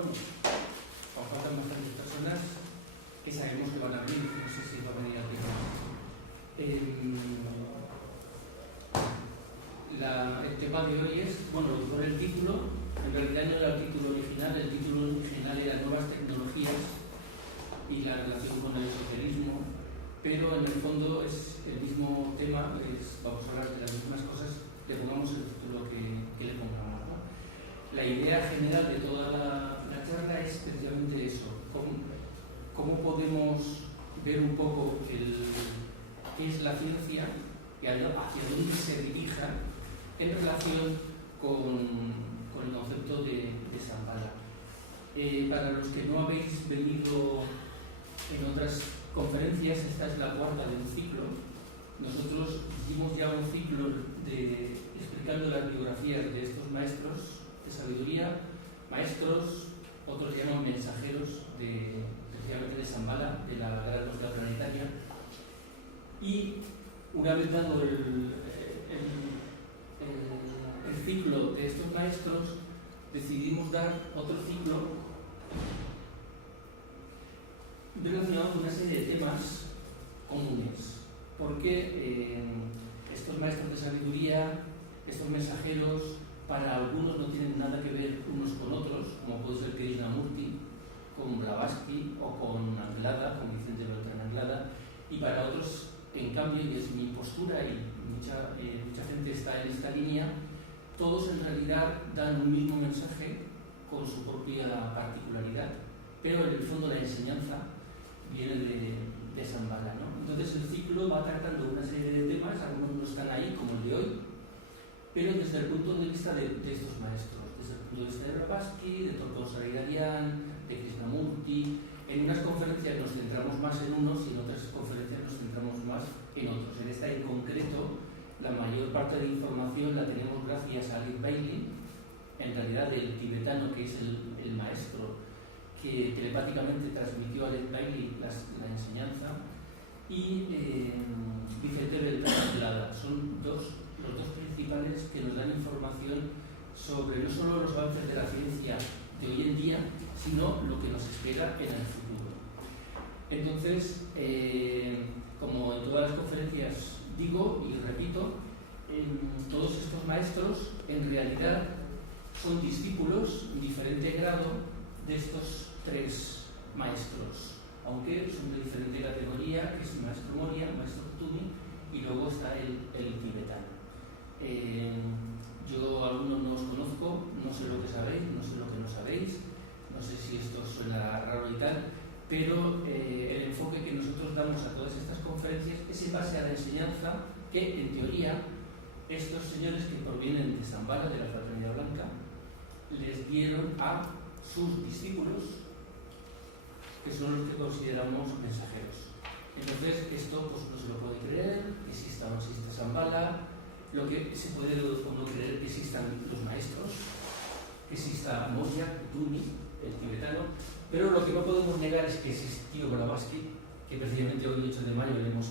bueno, faltan bastantes personas que sabemos que van a venir, no sé si va a venir a tiempo. El tema de hoy es, bueno, lo que pone el título, en realidad no era el título original era Nuevas tecnologías y la relación con el esoterismo, pero en el fondo es el mismo tema, vamos a hablar de las mismas cosas, le pongamos el título que le pongamos, ¿no? La idea general de toda la charla es precisamente eso, cómo podemos ver un poco qué es la ciencia y hacia dónde se dirija en relación con el concepto de Shambhala. Para los que no habéis venido en otras conferencias, esta es la cuarta de un ciclo. Nosotros hicimos ya un ciclo explicando las biografías de estos maestros de sabiduría, maestros, otros llaman mensajeros precisamente de Shambhala, de la gran lógica planetaria. Y una vez dado el ciclo de estos maestros, decidimos dar otro ciclo relacionado con una serie de temas comunes, porque estos maestros de sabiduría, estos mensajeros, para algunos no tienen nada que ver unos con otros, como puede ser Krishnamurti con Blavatsky o con Anglada, con Vicente Beltrán Anglada, y para otros, en cambio, y es mi postura y mucha gente está en esta línea, todos en realidad dan un mismo mensaje con su propia particularidad, pero en el fondo la enseñanza viene de Shambhala, ¿no? Entonces el ciclo va tratando una serie de temas, algunos no están ahí como el de hoy, pero desde el punto de vista de estos maestros, desde el punto de vista de Blavatsky, de Torkon Saraigadian, de Krishnamurti. En unas conferencias nos centramos más en unos y en otras conferencias nos centramos más en otros. En esta en concreto, la mayor parte de información la tenemos gracias a Alex Bailey, en realidad el tibetano que es el maestro que telepáticamente transmitió a Alex Bailey la enseñanza, y Vicente Beltrán Anglada. Son los dos principales que nos dan información sobre no solo los avances de la ciencia de hoy en día, sino lo que nos espera en el futuro. Entonces, como en todas las conferencias digo y repito, todos estos maestros en realidad son discípulos en diferente grado de estos tres maestros, aunque son de diferente categoría, que es el maestro Moria, el maestro Kutumi, y luego está el tibetano. Yo algunos no os conozco, no sé lo que sabéis, no sé lo que no sabéis, no sé si esto suena raro y tal, pero el enfoque que nosotros damos a todas estas conferencias es en base a la enseñanza que, en teoría, estos señores que provienen de Shambhala, de la Fraternidad Blanca, les dieron a sus discípulos, que son los que consideramos mensajeros. Entonces, esto pues, no se lo puede creer, que exista o no existe Shambhala. Lo que se puede o no creer que existan los maestros, que exista Moria, Kutumi, el tibetano, pero lo que no podemos negar es que existió Blavatsky, que precisamente hoy, 8 de mayo, le hemos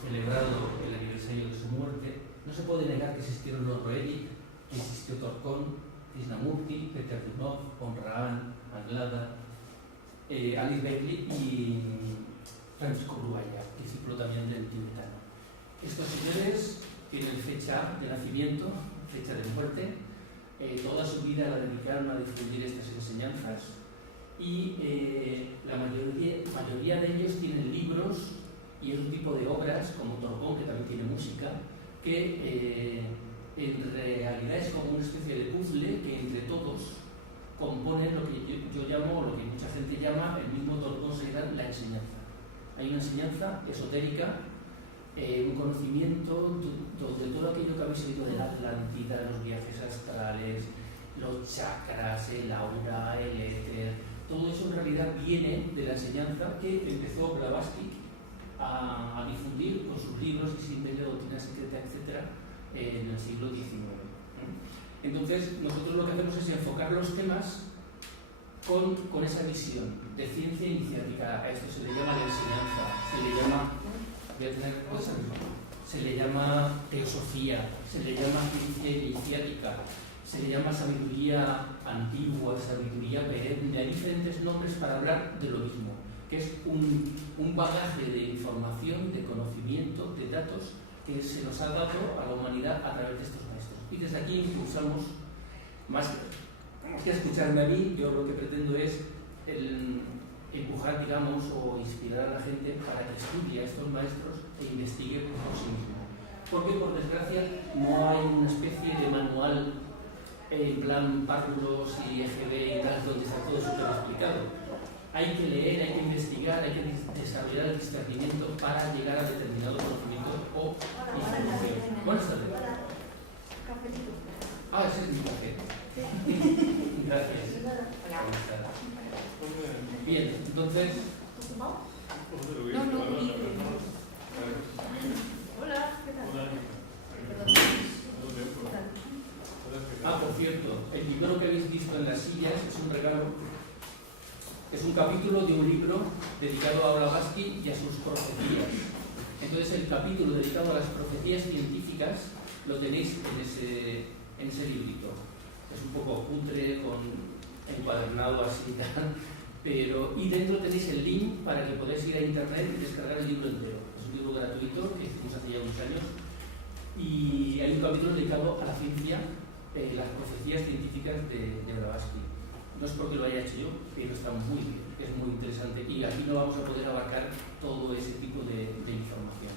celebrado el aniversario de su muerte. No se puede negar que existieron los Roerich, que existió Torkon, Krishnamurti, Peter Dunov, Onraan, Anglada, Alice Bailey y Francisco Ruaya, discípulo también del tibetano. Estos señores tienen fecha de nacimiento, fecha de muerte, toda su vida la dedicaron a difundir estas enseñanzas y la mayoría de ellos tienen libros y otro tipo de obras, como Torkon, que también tiene música, que en realidad es como una especie de puzzle que entre todos componen lo que yo llamo, o lo que mucha gente llama, el mismo Torkon Saraigadian, la enseñanza. Hay una enseñanza esotérica, un conocimiento de todo aquello que habéis oído de la Atlántida, los viajes astrales, los chakras, el aura, el éter. Todo eso en realidad viene de la enseñanza que empezó Blavatsky a difundir con sus libros y sin de doctrina secreta, etc., en el siglo XIX. Entonces, nosotros lo que hacemos es enfocar los temas con esa visión de ciencia iniciática. A esto se le llama la enseñanza, se le llama teosofía, se le llama ciencia iniciática, se le llama sabiduría antigua, sabiduría perenne, hay diferentes nombres para hablar de lo mismo, que es un bagaje de información, de conocimiento, de datos que se nos ha dado a la humanidad a través de estos maestros. Y desde aquí impulsamos, más que escucharme a mí, yo lo que pretendo es empujar, digamos, o inspirar a la gente para que estudie a estos maestros e investigue por sí mismo. Porque, por desgracia, no hay una especie de manual en plan párvulos y EGB y tal, donde está todo súper explicado. Hay que leer, hay que investigar, hay que desarrollar el discernimiento para llegar a determinado conocimiento o información. Buenas tardes. Ah, ese es mi café. Gracias. Bien, entonces... Hola, ¿qué tal? Ah, por cierto, el libro que habéis visto en las sillas es un regalo. Es un capítulo de un libro dedicado a Blavatsky y a sus profecías. Entonces el capítulo dedicado a las profecías científicas lo tenéis en ese librito. Es un poco cutre, con encuadernado así y tal, pero y dentro tenéis el link para que podáis ir a internet y descargar el libro entero. Es un libro gratuito que hicimos hace ya unos años y hay un capítulo dedicado a la ciencia, las profecías científicas de Blavatsky. No es porque lo haya hecho yo, pero está muy bien, es muy interesante y aquí no vamos a poder abarcar todo ese tipo de información.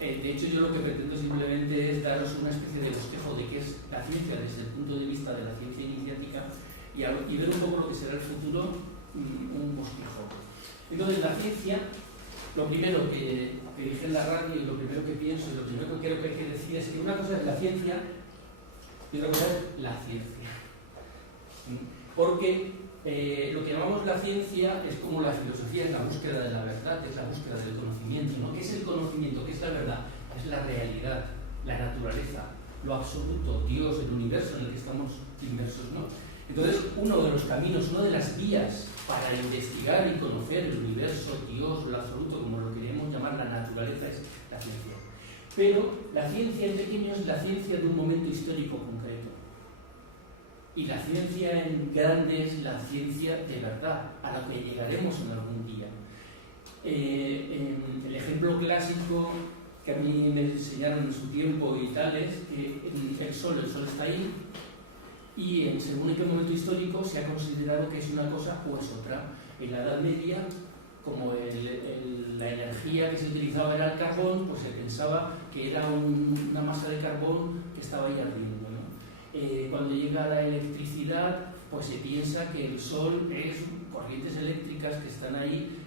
De hecho, yo lo que pretendo simplemente es daros una especie de bosquejo de qué es la ciencia desde el punto de vista de la ciencia iniciática y ver un poco lo que será el futuro, un bosquejo. Entonces, la ciencia, lo primero que dije en la radio y lo primero que pienso y lo primero que creo que hay que decir es que una cosa es la ciencia y otra cosa es la ciencia. Porque lo que llamamos la ciencia es como la filosofía, es la búsqueda de la verdad, es la búsqueda del conocimiento, ¿no? ¿Qué es el conocimiento? ¿Qué es la verdad? Es la realidad, la naturaleza, lo absoluto, Dios, el universo en el que estamos inmersos, ¿no? Entonces, uno de los caminos, una de las vías para investigar y conocer el universo, Dios, lo absoluto, como lo queremos llamar, la naturaleza, es la ciencia. Pero la ciencia en pequeño es la ciencia de un momento histórico concreto. Y la ciencia en grande es la ciencia de verdad, a la que llegaremos en algún día. El ejemplo clásico que a mí me enseñaron en su tiempo y tal es que el Sol está ahí y según en qué momento histórico se ha considerado que es una cosa o es otra. En la Edad Media, como la energía que se utilizaba era el carbón, pues se pensaba que era una masa de carbón que estaba ahí ardiendo, ¿no? Cuando llega la electricidad, pues se piensa que el Sol es corrientes eléctricas que están ahí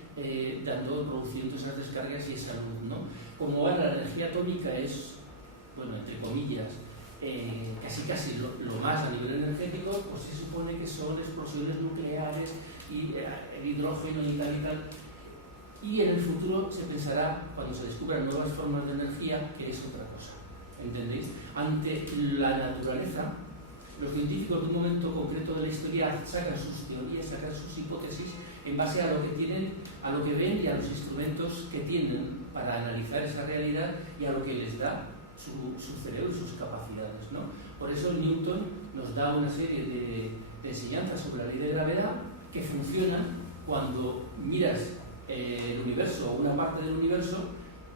produciendo esas descargas y esa luz, ¿no? Como ahora la energía atómica es, bueno, entre comillas, casi lo más a nivel energético, pues se supone que son explosiones nucleares y el hidrógeno y tal. Y en el futuro se pensará, cuando se descubran nuevas formas de energía, que es otra cosa. ¿Entendéis? Ante la naturaleza, los científicos de un momento concreto de la historia sacan sus teorías, sacan sus hipótesis en base a lo que tienen, a lo que ven y a los instrumentos que tienen para analizar esa realidad y a lo que les da su cerebro y sus capacidades, ¿no? Por eso Newton nos da una serie de enseñanzas sobre la ley de gravedad que funcionan cuando miras el universo o una parte del universo,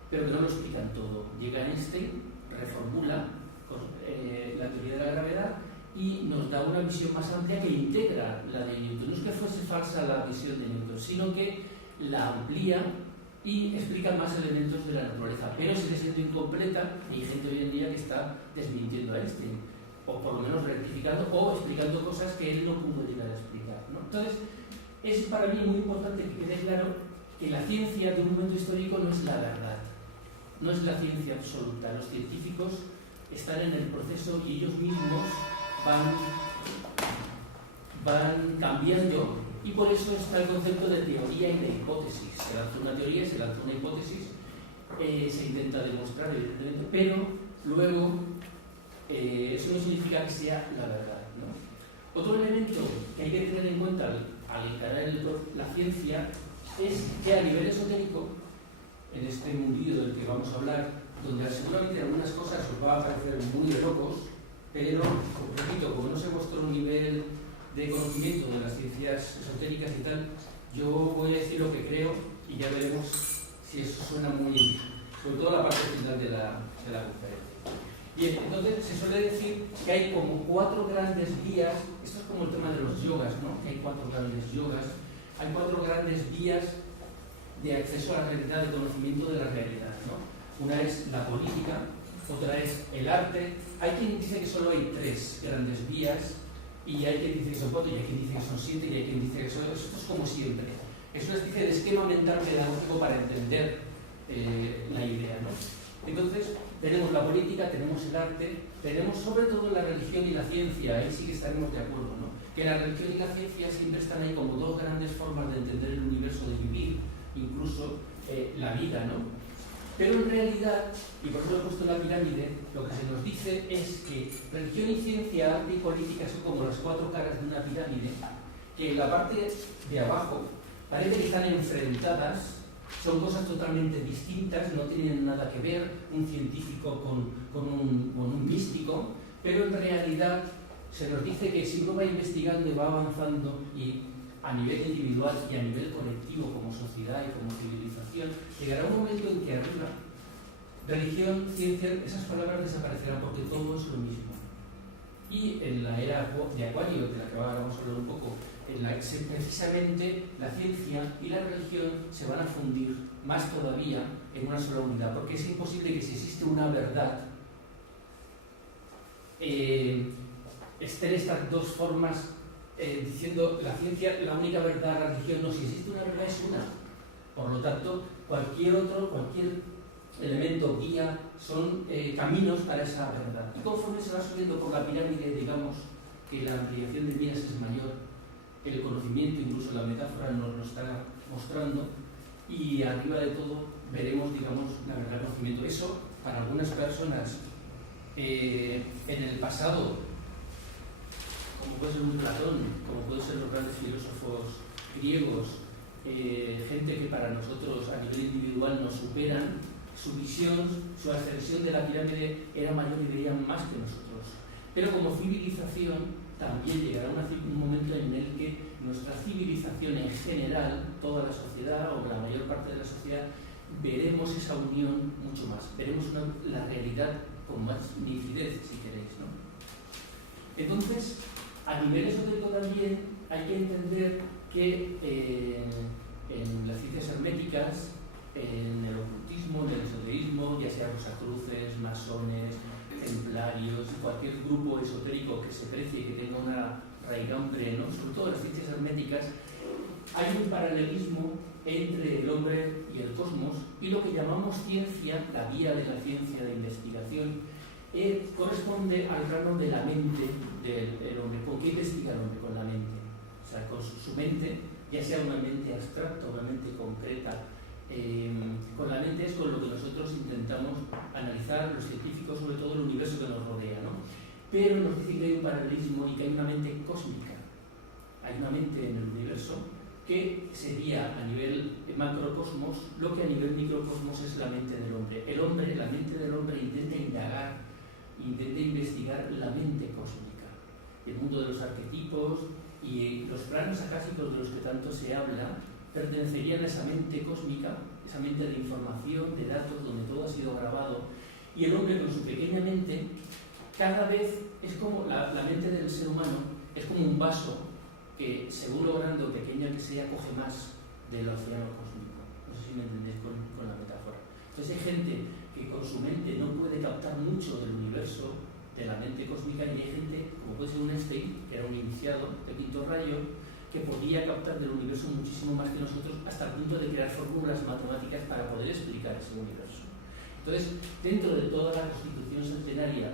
pero que no lo explican todo. Llega Einstein, reformula la teoría de la gravedad y nos da una visión más amplia que integra la de Newton. No es que fuese falsa la visión de Newton, sino que la amplía y explica más elementos de la naturaleza, pero sigue siendo incompleta y hay gente hoy en día que está desmintiendo a Einstein, o por lo menos rectificando o explicando cosas que él no pudo llegar a explicar, ¿no? Entonces, es para mí muy importante que quede claro que la ciencia de un momento histórico no es la verdad, no es la ciencia absoluta. Los científicos están en el proceso y ellos mismos van cambiando, y por eso está el concepto de teoría y de hipótesis. Se lanza una teoría, se lanza una hipótesis, se intenta demostrar, evidentemente, pero luego eso no significa que sea la verdad, ¿no? Otro elemento que hay que tener en cuenta al encarar la ciencia es que a nivel esotérico, en este mundillo del que vamos a hablar, donde seguramente algunas cosas os va a parecer muy de locos, pero, repito, como no sé vuestro nivel de conocimiento de las ciencias esotéricas y tal, yo voy a decir lo que creo y ya veremos si eso suena muy, sobre todo la parte final de la conferencia. Bien, entonces se suele decir que hay como 4 grandes vías, esto es como el tema de los yogas, ¿no? Que hay 4 grandes yogas, hay 4 grandes vías de acceso a la realidad, de conocimiento de la realidad, ¿no? Una es la política, otra es el arte. Hay quien dice que solo hay 3 grandes vías, y hay quien dice que son 4, y hay quien dice que son 7, y hay quien dice que son... Esto es como siempre. Es una especie de esquema mental pedagógico para entender la idea, ¿no? Entonces, tenemos la política, tenemos el arte, tenemos sobre todo la religión y la ciencia, ahí sí que estaremos de acuerdo, ¿no? Que la religión y la ciencia siempre están ahí como 2 grandes formas de entender el universo, de vivir, incluso la vida, ¿no? Pero en realidad, y por eso lo he puesto en la pirámide, lo que se nos dice es que religión y ciencia, arte y política son como las 4 caras de una pirámide, que en la parte de abajo parece que están enfrentadas, son cosas totalmente distintas, no tienen nada que ver un científico con un místico, pero en realidad se nos dice que si uno va investigando y va avanzando y a nivel individual y a nivel colectivo como sociedad y como civilización, llegará un momento en que arriba religión, ciencia, esas palabras desaparecerán porque todo es lo mismo. Y en la era de Acuario, de la que ahora vamos a hablar un poco, precisamente la ciencia y la religión se van a fundir más todavía en una sola unidad, porque es imposible que si existe una verdad estén estas 2 formas diciendo la ciencia, la única verdad, la religión, no, si existe una verdad es una. Por lo tanto, cualquier elemento, guía, son caminos para esa verdad. Y conforme se va subiendo por la pirámide, digamos que la ampliación de vías es mayor, el conocimiento, incluso la metáfora nos lo está mostrando, y arriba de todo veremos, digamos, la verdad del conocimiento. Eso, para algunas personas, en el pasado, como puede ser un Platón, como pueden ser los grandes filósofos griegos, gente que para nosotros a nivel individual nos superan, su visión, su ascensión de la pirámide era mayor y veían más que nosotros. Pero como civilización también llegará un momento en el que nuestra civilización en general, toda la sociedad o la mayor parte de la sociedad, veremos esa unión mucho más, veremos la realidad con más nitidez, si queréis, ¿no? Entonces, a nivel esotérico también hay que entender que en las ciencias herméticas, en el ocultismo, en el esoterismo, ya sea rosacruces, masones, templarios, cualquier grupo esotérico que se precie, que tenga una raigambre, ¿no? Sobre todo las ciencias herméticas, hay un paralelismo entre el hombre y el cosmos, y lo que llamamos ciencia, la vía de la ciencia de investigación, corresponde al plano de la mente del hombre. ¿Con qué investiga el hombre? Con la mente. O sea, con su mente, ya sea una mente abstracta, una mente concreta. Con la mente es con lo que nosotros intentamos analizar, los científicos, sobre todo el universo que nos rodea, ¿no? Pero nos dicen que hay un paralelismo y que hay una mente cósmica. Hay una mente en el universo que sería a nivel macrocosmos lo que a nivel microcosmos es la mente del hombre. La mente del hombre intenta indagar, intenta investigar la mente cósmica, el mundo de los arquetipos y los planos acásicos de los que tanto se habla pertenecerían a esa mente cósmica, esa mente de información, de datos, donde todo ha sido grabado, y el hombre con su pequeña mente cada vez es como la mente del ser humano es como un vaso que, según lo grande o pequeño que sea, coge más del océano cósmico. No sé si me entendéis con la metáfora. Entonces hay gente que con su mente no puede captar mucho del universo, de la mente cósmica, y hay gente, como puede ser un Einstein, que era un iniciado de quinto rayo, que podía captar del universo muchísimo más que nosotros, hasta el punto de crear fórmulas matemáticas para poder explicar ese universo. Entonces, dentro de toda la constitución centenaria,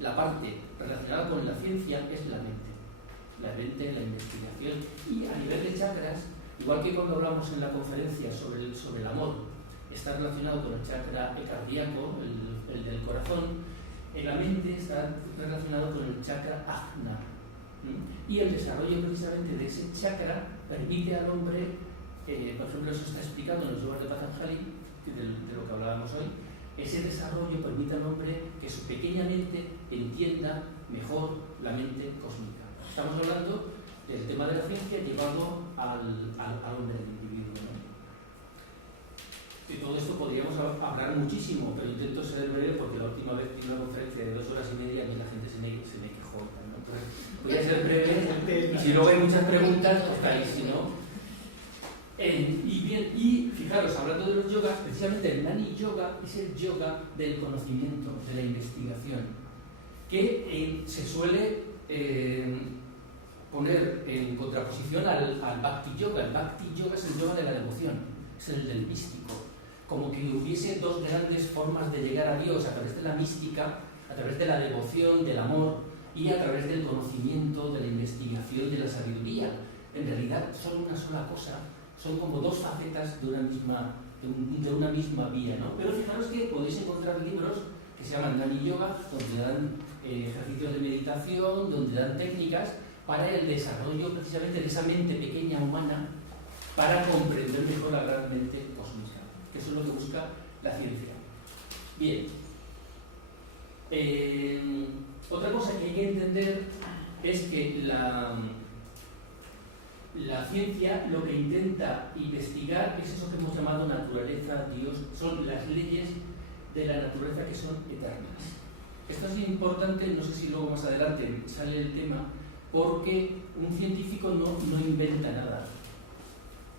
la parte relacionada con la ciencia es la mente, la investigación. Y a nivel de chakras, igual que cuando hablamos en la conferencia sobre el amor, está relacionado con el chakra cardíaco, el del corazón, en la mente está relacionado con el chakra ajna. Y el desarrollo precisamente de ese chakra permite al hombre, por ejemplo, eso está explicado en los yogas de Patanjali, de lo que hablábamos hoy, ese desarrollo permite al hombre que su pequeña mente entienda mejor la mente cósmica. Estamos hablando del tema de la ciencia llevado al hombre, del individuo, ¿no? De todo esto podríamos hablar muchísimo, pero intento ser breve porque la última vez di una conferencia de 2 horas y media y la gente se me quejó, ¿no? Entonces, voy a ser breve y si luego hay muchas preguntas, pues caí, si no. Y fijaros, hablando de los yogas, precisamente el Gnani Yoga es el yoga del conocimiento, de la investigación, que se suele poner en contraposición al Bhakti Yoga. El Bhakti Yoga es el yoga de la devoción, es el del místico. Como que hubiese 2 grandes formas de llegar a Dios, a través de la mística, a través de la devoción, del amor, y a través del conocimiento, de la investigación, de la sabiduría. En realidad son una sola cosa, son como 2 facetas de una misma vía, ¿no? Pero fijaros que podéis encontrar libros que se llaman Gnani Yoga, donde dan ejercicios de meditación, donde dan técnicas para el desarrollo precisamente de esa mente pequeña humana para comprender mejor la gran mente cósmica, que eso es lo que busca la ciencia. Bien. Otra cosa que hay que entender es que la ciencia lo que intenta investigar es eso que hemos llamado naturaleza, Dios, son las leyes de la naturaleza que son eternas. Esto es importante, no sé si luego más adelante sale el tema, porque un científico no inventa nada.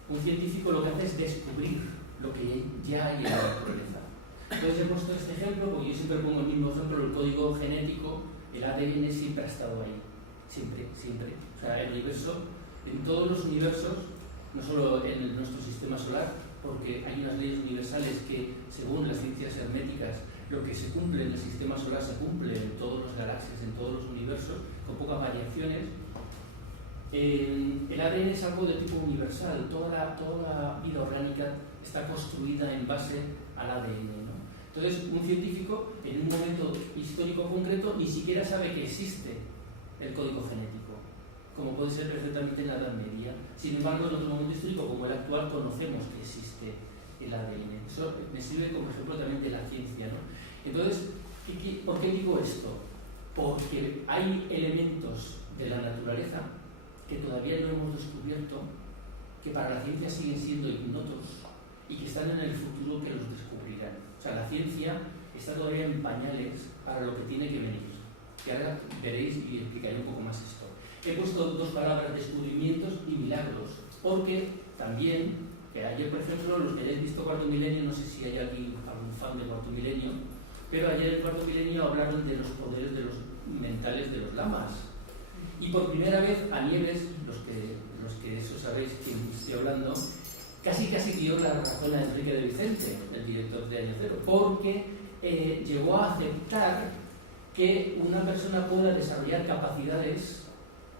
Un científico lo que hace es descubrir lo que ya hay en la naturaleza. Entonces he puesto este ejemplo, porque yo siempre pongo el mismo ejemplo, el código genético, el ADN siempre ha estado ahí. Siempre. O sea, el universo, en todos los universos, no solo en nuestro sistema solar, porque hay unas leyes universales que, según las ciencias herméticas, lo que se cumple en el sistema solar se cumple en todas las galaxias, en todos los universos, con pocas variaciones. El ADN es algo de tipo universal, toda la vida orgánica está construida en base al ADN, ¿no? Entonces, un científico, en un momento histórico concreto, ni siquiera sabe que existe el código genético, como puede ser perfectamente en la Edad Media. Sin embargo, en otro momento histórico como el actual, conocemos que existe el ADN. Eso me sirve como ejemplo también de la ciencia, ¿no? Entonces, ¿por qué digo esto? Porque hay elementos de la naturaleza que todavía no hemos descubierto, que para la ciencia siguen siendo ignotos y que están en el futuro que los descubrirán. O sea, la ciencia está todavía en pañales para lo que tiene que venir. Que ahora veréis y explicaré un poco más esto. He puesto 2 palabras, descubrimientos y milagros, porque también, que ayer por ejemplo, los que hayáis visto Cuarto Milenio, no sé si hay aquí algún fan de Cuarto Milenio, pero ayer en el Cuarto Milenio hablaron de los poderes de los mentales de los lamas. Y por primera vez a Nieves, los que eso sabéis quién estoy hablando, casi dio la razón a Enrique de Vicente, el director de Año Cero, porque llegó a aceptar que una persona pueda desarrollar capacidades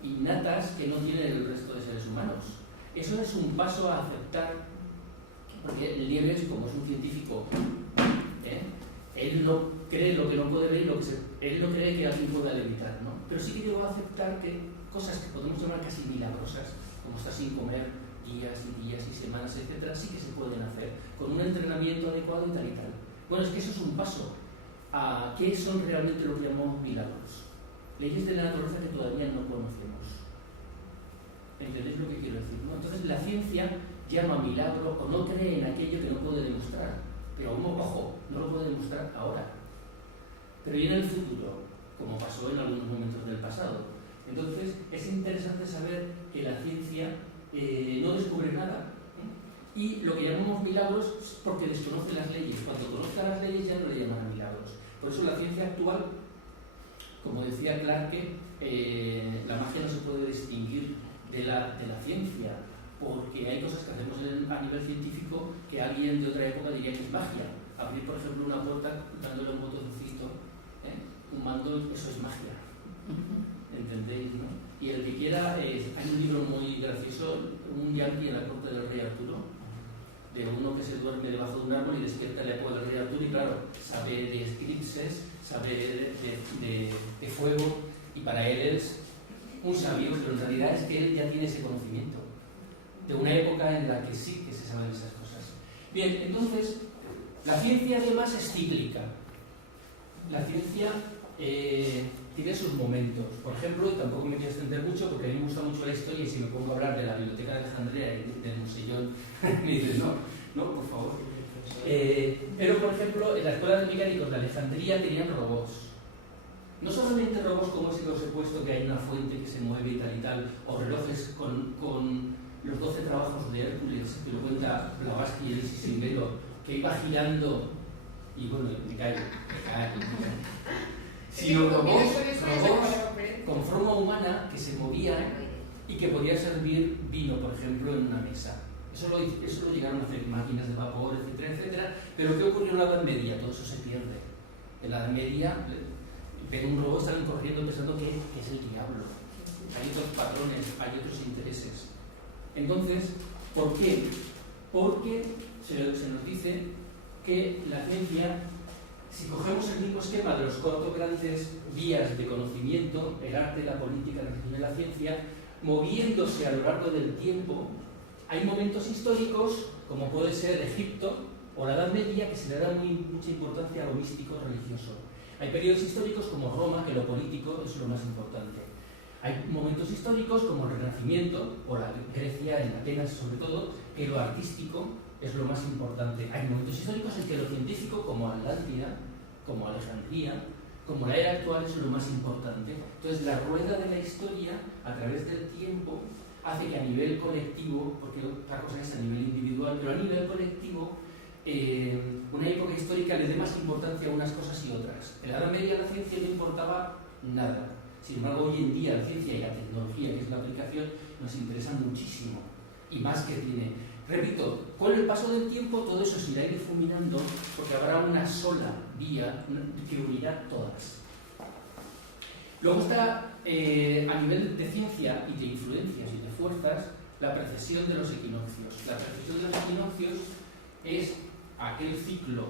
innatas que no tienen el resto de seres humanos. Eso es un paso a aceptar, porque Nieves, como es un científico, él no cree lo que no puede ver, él no cree que alguien pueda levitar, ¿no? Pero sí que llegó a aceptar que cosas que podemos llamar casi milagrosas, como estar sin comer días y semanas, etcétera, sí que se pueden hacer con un entrenamiento adecuado y tal y tal. Bueno, es que eso es un paso a qué son realmente lo que llamamos milagros. Leyes de la naturaleza que todavía no conocemos. ¿Entendéis lo que quiero decir, no? Entonces la ciencia llama milagro o no cree en aquello que no puede demostrar. Pero ojo, no lo puede demostrar ahora. Pero y en el futuro, como pasó en algunos momentos del pasado. Entonces es interesante saber que la ciencia no descubre nada. Y lo que llamamos milagros es porque desconoce las leyes. Cuando conozca las leyes ya no le llaman milagros. Por eso la ciencia actual, como decía Clarke, la magia no se puede distinguir de la ciencia, porque hay cosas que hacemos a nivel científico que alguien de otra época diría que es magia. Abrir, por ejemplo, una puerta dándole un botoncito, un mando, eso es magia. ¿Entendéis, no? Y el que quiera, hay un libro muy gracioso, un yankee en la corte del rey Arturo, de uno que se duerme debajo de un árbol y despierta en la época del rey Arturo y claro, sabe de eclipses, sabe de fuego y para él es un sabio, pero en realidad es que él ya tiene ese conocimiento de una época en la que sí que se saben esas cosas. Bien, entonces, La ciencia además es cíclica. La ciencia tiene sus momentos. Por ejemplo, y tampoco me quiero extender mucho porque a mí me gusta mucho la historia y si me pongo a hablar de la Biblioteca de Alejandría y del Musellón, me dicen no, por favor. Pero, por ejemplo, en la Escuela de Mecánicos de Alejandría tenían robots. No solamente robots como ese que os he puesto, que hay una fuente que se mueve y tal, o relojes con los 12 trabajos de Hércules, que lo cuenta Blavatsky y el Sisimbelo, que iba girando, y bueno, me caigo. Sino robots con forma humana que se movían y que podían servir vino, por ejemplo, en una mesa. Eso lo llegaron a hacer máquinas de vapor, etcétera, etcétera. Pero ¿qué ocurrió en la Edad Media? Todo eso se pierde. En la Edad Media, pero un robot salen corriendo pensando que es el diablo. Hay otros patrones, hay otros intereses. Entonces, ¿por qué? Porque se nos dice que la ciencia, si cogemos el mismo esquema de los cuatro grandes vías de conocimiento, el arte, la política, la religión y la ciencia, moviéndose a lo largo del tiempo, hay momentos históricos, como puede ser Egipto o la Edad Media, que se le da mucha importancia a lo místico religioso. Hay periodos históricos como Roma, que lo político es lo más importante. Hay momentos históricos como el Renacimiento, o la Grecia, en Atenas sobre todo, que lo artístico es lo más importante. Hay momentos históricos en que lo científico, como Atlántida, como Alejandría, como la era actual, es lo más importante. Entonces, la rueda de la historia, a través del tiempo, hace que a nivel colectivo, porque otra cosa es a nivel individual, pero a nivel colectivo, una época histórica le dé más importancia a unas cosas y otras. En la Edad Media la ciencia no importaba nada. Sin embargo, hoy en día la ciencia y la tecnología, que es la aplicación, nos interesan muchísimo. Y más que tiene. Repito, con el paso del tiempo todo eso se irá difuminando porque habrá una sola vía que unirá todas. Luego está, a nivel de ciencia y de influencias y de fuerzas, la precesión de los equinoccios. La precesión de los equinoccios es aquel ciclo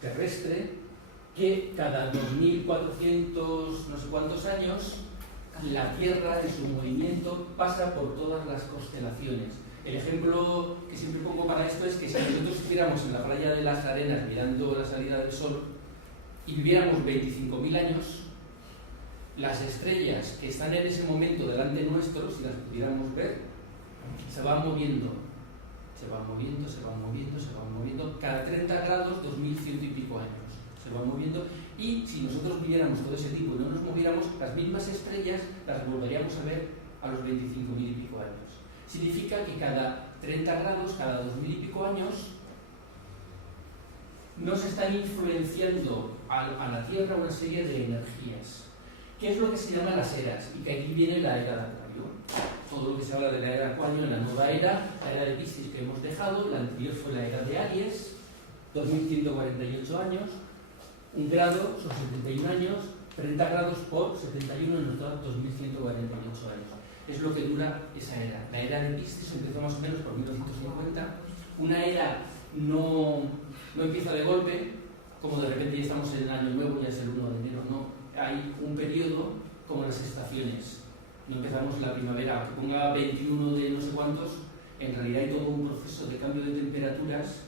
terrestre que cada 2400 no sé cuántos años la Tierra en su movimiento pasa por todas las constelaciones. El ejemplo que siempre pongo para esto es que si nosotros estuviéramos en la playa de las Arenas mirando la salida del sol y viviéramos 25.000 años, las estrellas que están en ese momento delante nuestro, si las pudiéramos ver, se van moviendo, se van moviendo, se van moviendo, se van moviendo, cada 30 grados, 2100 y pico años, se van moviendo, y si nosotros viviéramos todo ese tiempo y no nos moviéramos, las mismas estrellas las volveríamos a ver a los 25.000 y pico años. Significa que cada 30 grados, cada 2000 y pico años, nos están influenciando a la Tierra una serie de energías. ¿Qué es lo que se llama las eras? Y que aquí viene la era de Acuario. Todo lo que se habla de la era de Acuario en la nueva era, la era de Piscis que hemos dejado, la anterior fue la era de Aries, 2148 años, un grado son 71 años, 30 grados por 71 nos da 2148 años. Es lo que dura esa era. La era de Piscis empezó más o menos por 1950. Una era no empieza de golpe, como de repente ya estamos en el año nuevo, ya es el 1 de enero, no. Hay un periodo como las estaciones. No empezamos la primavera, aunque ponga 21 de no sé cuántos, en realidad hay todo un proceso de cambio de temperaturas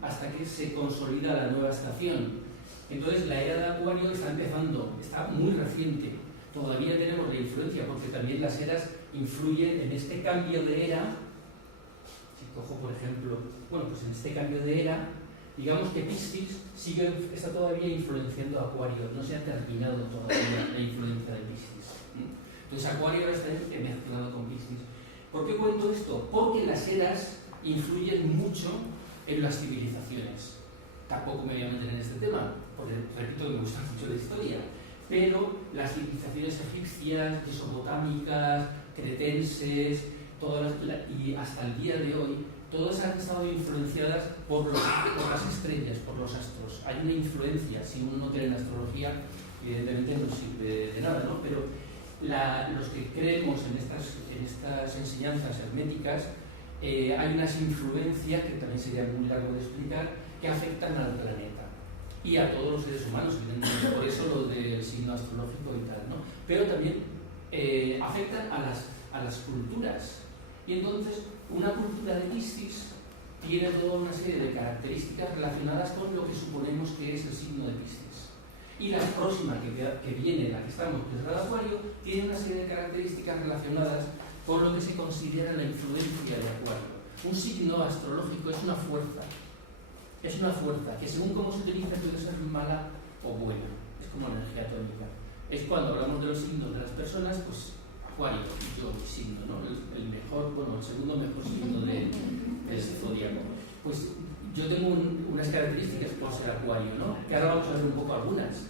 hasta que se consolida la nueva estación. Entonces la era de Acuario está empezando, está muy reciente. Todavía tenemos la influencia porque también las eras influyen en este cambio de era. Si cojo por ejemplo, bueno, pues en este cambio de era, digamos que Piscis está todavía influenciando a Acuario, no se ha terminado todavía la influencia de Piscis. Entonces Acuario ahora está mezclado con Piscis. ¿Por qué cuento esto? Porque las eras influyen mucho en las civilizaciones. Tampoco me voy a meter en este tema, porque repito que me gusta mucho la historia, pero las civilizaciones egipcias, mesopotámicas, cretenses, y hasta el día de hoy, todas han estado influenciadas por las estrellas, por los astros. Hay una influencia, si uno no cree en astrología, evidentemente no sirve de nada, ¿no? Pero los que creemos en estas enseñanzas herméticas, hay unas influencias, que también sería muy largo de explicar, que afectan al planeta y a todos los seres humanos, evidentemente, por eso lo del signo astrológico y tal, ¿no? Pero también afectan a las culturas. Y entonces, una cultura de Piscis tiene toda una serie de características relacionadas con lo que suponemos que es el signo de Piscis. Y la próxima que viene, la que estamos, que es la de Acuario, tiene una serie de características relacionadas con lo que se considera la influencia de Acuario. Un signo astrológico es una fuerza que según cómo se utiliza puede ser mala o buena. Es como la energía atómica. Es cuando hablamos de los signos de las personas, pues Acuario, yo, mi signo, ¿no? El mejor, bueno, el segundo mejor signo del zodiaco. Pues yo tengo unas características por ser Acuario, ¿no? Que ahora vamos a ver un poco algunas.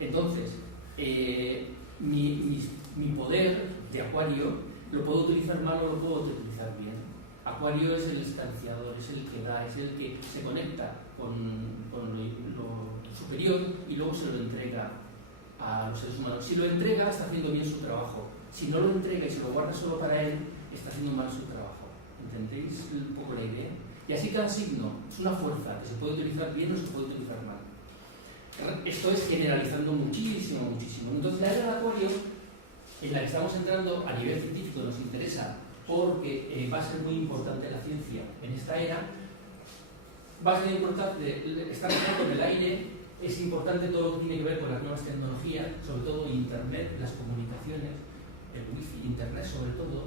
Entonces, mi poder de Acuario lo puedo utilizar mal o lo puedo utilizar bien. Acuario es el estanciador, es el que da, es el que se conecta con lo superior y luego se lo entrega a los seres humanos. Si lo entrega, está haciendo bien su trabajo. Si no lo entrega y se lo guarda solo para él, está haciendo mal su trabajo. ¿Entendéis un poco la idea? Y así cada signo es una fuerza que se puede utilizar bien o se puede utilizar mal. Esto es generalizando muchísimo, muchísimo. Entonces la era de Acuario, en la que estamos entrando a nivel científico, nos interesa porque va a ser muy importante la ciencia en esta era. Va a ser importante estar con el aire, es importante todo lo que tiene que ver con las nuevas tecnologías, sobre todo Internet, las comunicaciones, el wifi, Internet sobre todo,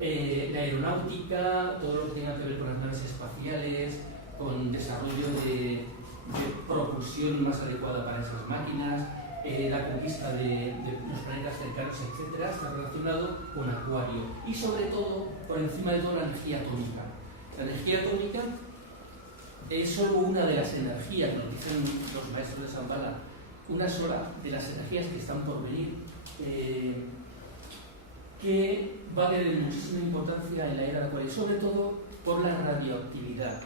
la aeronáutica, todo lo que tenga que ver con las naves espaciales, con desarrollo de propulsión más adecuada para esas máquinas, la conquista de los planetas cercanos, etc., está relacionado con Acuario. Y sobre todo, por encima de todo, la energía atómica. La energía atómica es solo una de las energías, nos dicen los maestros de Shambhala, una sola de las energías que están por venir, que va a tener muchísima importancia en la era de Acuario, sobre todo por la radioactividad.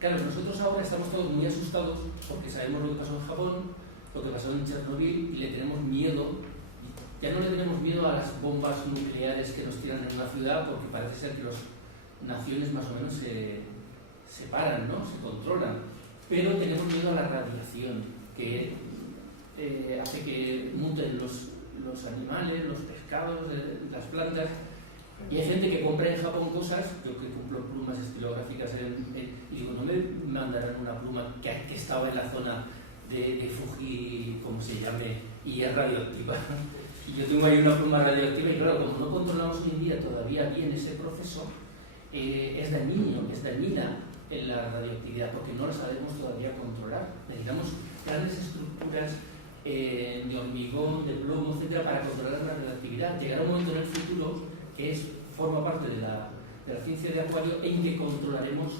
Claro, nosotros ahora estamos todos muy asustados porque sabemos lo que pasó en Japón, lo que pasó en Chernobyl, y le tenemos miedo. Ya no le tenemos miedo a las bombas nucleares que nos tiran en una ciudad, porque parece ser que las naciones más o menos se separan, ¿no? Se controlan. Pero tenemos miedo a la radiación, que hace que muten los animales, los pescados, las plantas. Y hay gente que compra en Japón cosas, yo que compro plumas estilográficas y digo, no me mandarán una pluma que estaba en la zona de Fuji, como se llame, y es radioactiva. Y yo tengo ahí una pluma radioactiva y claro, como no controlamos hoy en día todavía bien ese proceso, es dañina en la radioactividad, porque no la sabemos todavía controlar. Necesitamos grandes estructuras de hormigón, de plomo, etcétera, para controlar la radioactividad. Llegará un momento en el futuro que forma parte de la ciencia de Acuario en que controlaremos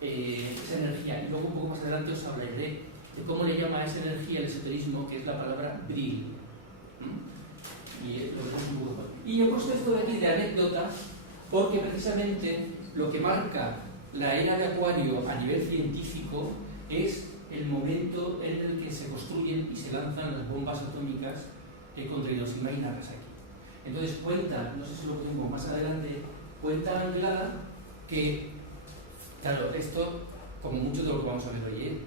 esa energía. Y luego un poco más adelante os hablaré de cómo le llama a esa energía el esoterismo, que es la palabra bril. Y he puesto esto de aquí de anécdota porque precisamente lo que marca la era de Acuario a nivel científico es el momento en el que se construyen y se lanzan las bombas atómicas contra Hiroshima y Nagasaki. Entonces cuenta, no sé si lo ponemos más adelante, cuenta Anglada que, claro, esto, como mucho de lo que vamos a ver hoy,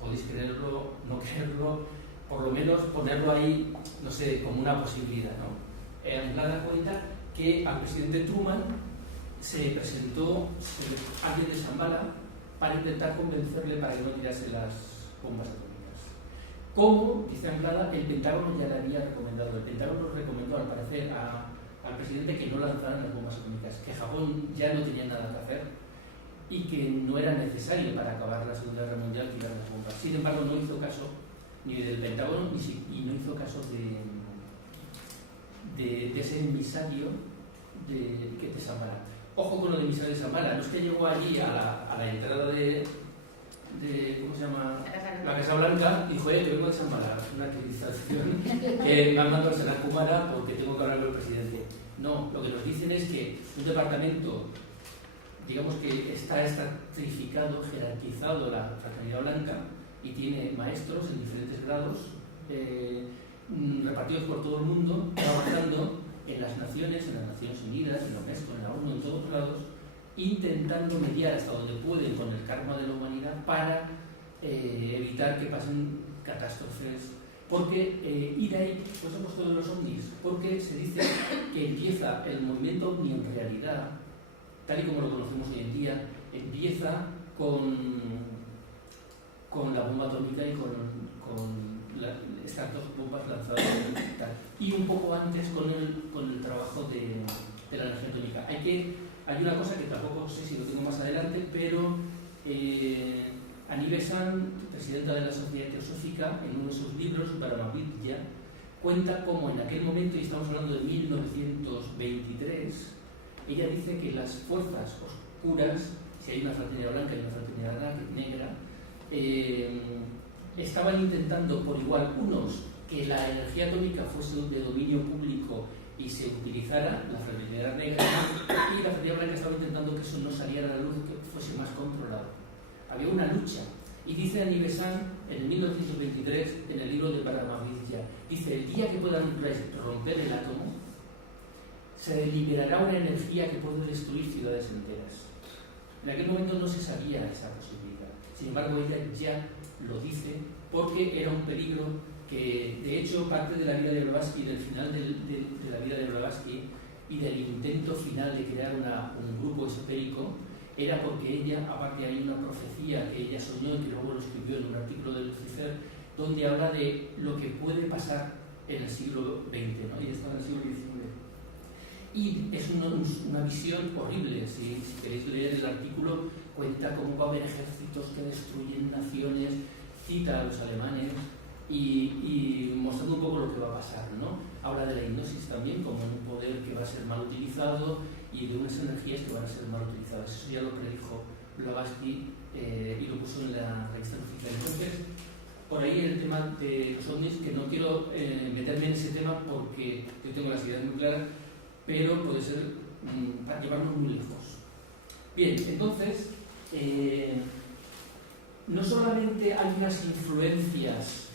podéis creerlo, no creerlo, por lo menos ponerlo ahí, no sé, como una posibilidad, ¿no? Anglada cuenta que al presidente Truman se presentó alguien de Shambhala para intentar convencerle para que no tirase las bombas atómicas. Como, dice Anglada, el Pentágono ya le había recomendado. El Pentágono recomendó, al parecer, al presidente que no lanzaran las bombas atómicas, que Japón ya no tenía nada que hacer y que no era necesario para acabar la Segunda Guerra Mundial tirar las bombas. Sin embargo, no hizo caso ni del Pentágono y no hizo caso de ese emisario de Shambhala. Ojo con lo de emisario de Shambhala, no es que llegó allí a la entrada de ¿cómo se llama? La Casa Blanca y dijo, que vengo de Shambhala, una acreditación que me han mandado a Sanat Kumara porque tengo que hablar con el presidente. No, lo que nos dicen es que un departamento, digamos que está estratificado, jerarquizado la fraternidad blanca y tiene maestros en diferentes grados repartidos por todo el mundo, trabajando en las Naciones Unidas, en la UNESCO, en la ONU, en todos lados, intentando mediar hasta donde pueden con el karma de la humanidad para evitar que pasen catástrofes. Porque, y de ahí, pues hemos puesto los ovnis, porque se dice que empieza el movimiento ovni en realidad, tal y como lo conocemos hoy en día, empieza con la bomba atómica y con estas dos bombas lanzadas y tal. Y un poco antes con el trabajo de la energía atómica. Hay una cosa que tampoco sé si lo tengo más adelante, pero Annie Besant, presidenta de la Sociedad Teosófica, en uno de sus libros, Brahmavidya, cuenta cómo en aquel momento, y estamos hablando de 1923, ella dice que las fuerzas oscuras, si hay una fraternidad blanca y una fraternidad negra, estaban intentando por igual, unos, que la energía atómica fuese de dominio público y se utilizara, la fraternidad negra, y la fraternidad blanca estaba intentando que eso no saliera a la luz, que fuese más controlado. Había una lucha. Y dice Annie Besant en 1923, en el libro de Brahmavidya, dice, el día que puedan romper el átomo, se liberará una energía que puede destruir ciudades enteras. En aquel momento no se sabía esa posibilidad. Sin embargo, ella ya lo dice porque era un peligro que, de hecho, parte de la vida de Blavatsky, del final de la vida de Blavatsky y del intento final de crear un grupo esotérico, era porque ella, aparte hay una profecía que ella soñó y que luego lo escribió en un artículo de Lucifer, donde habla de lo que puede pasar en el siglo XX, ¿no? Y está en el siglo XIX. Y es una visión horrible. Si queréis leer el artículo, cuenta cómo va a haber ejércitos que destruyen naciones, cita a los alemanes y mostrando un poco lo que va a pasar, ¿no? Habla de la hipnosis también como un poder que va a ser mal utilizado y de unas energías que van a ser mal utilizadas. Eso ya lo predijo Blavatsky y lo puso en la revista oficial. Entonces, por ahí el tema de los ovnis, que no quiero meterme en ese tema porque yo tengo las ideas muy claras, pero puede ser para llevarnos muy lejos. Bien, entonces, no solamente hay unas influencias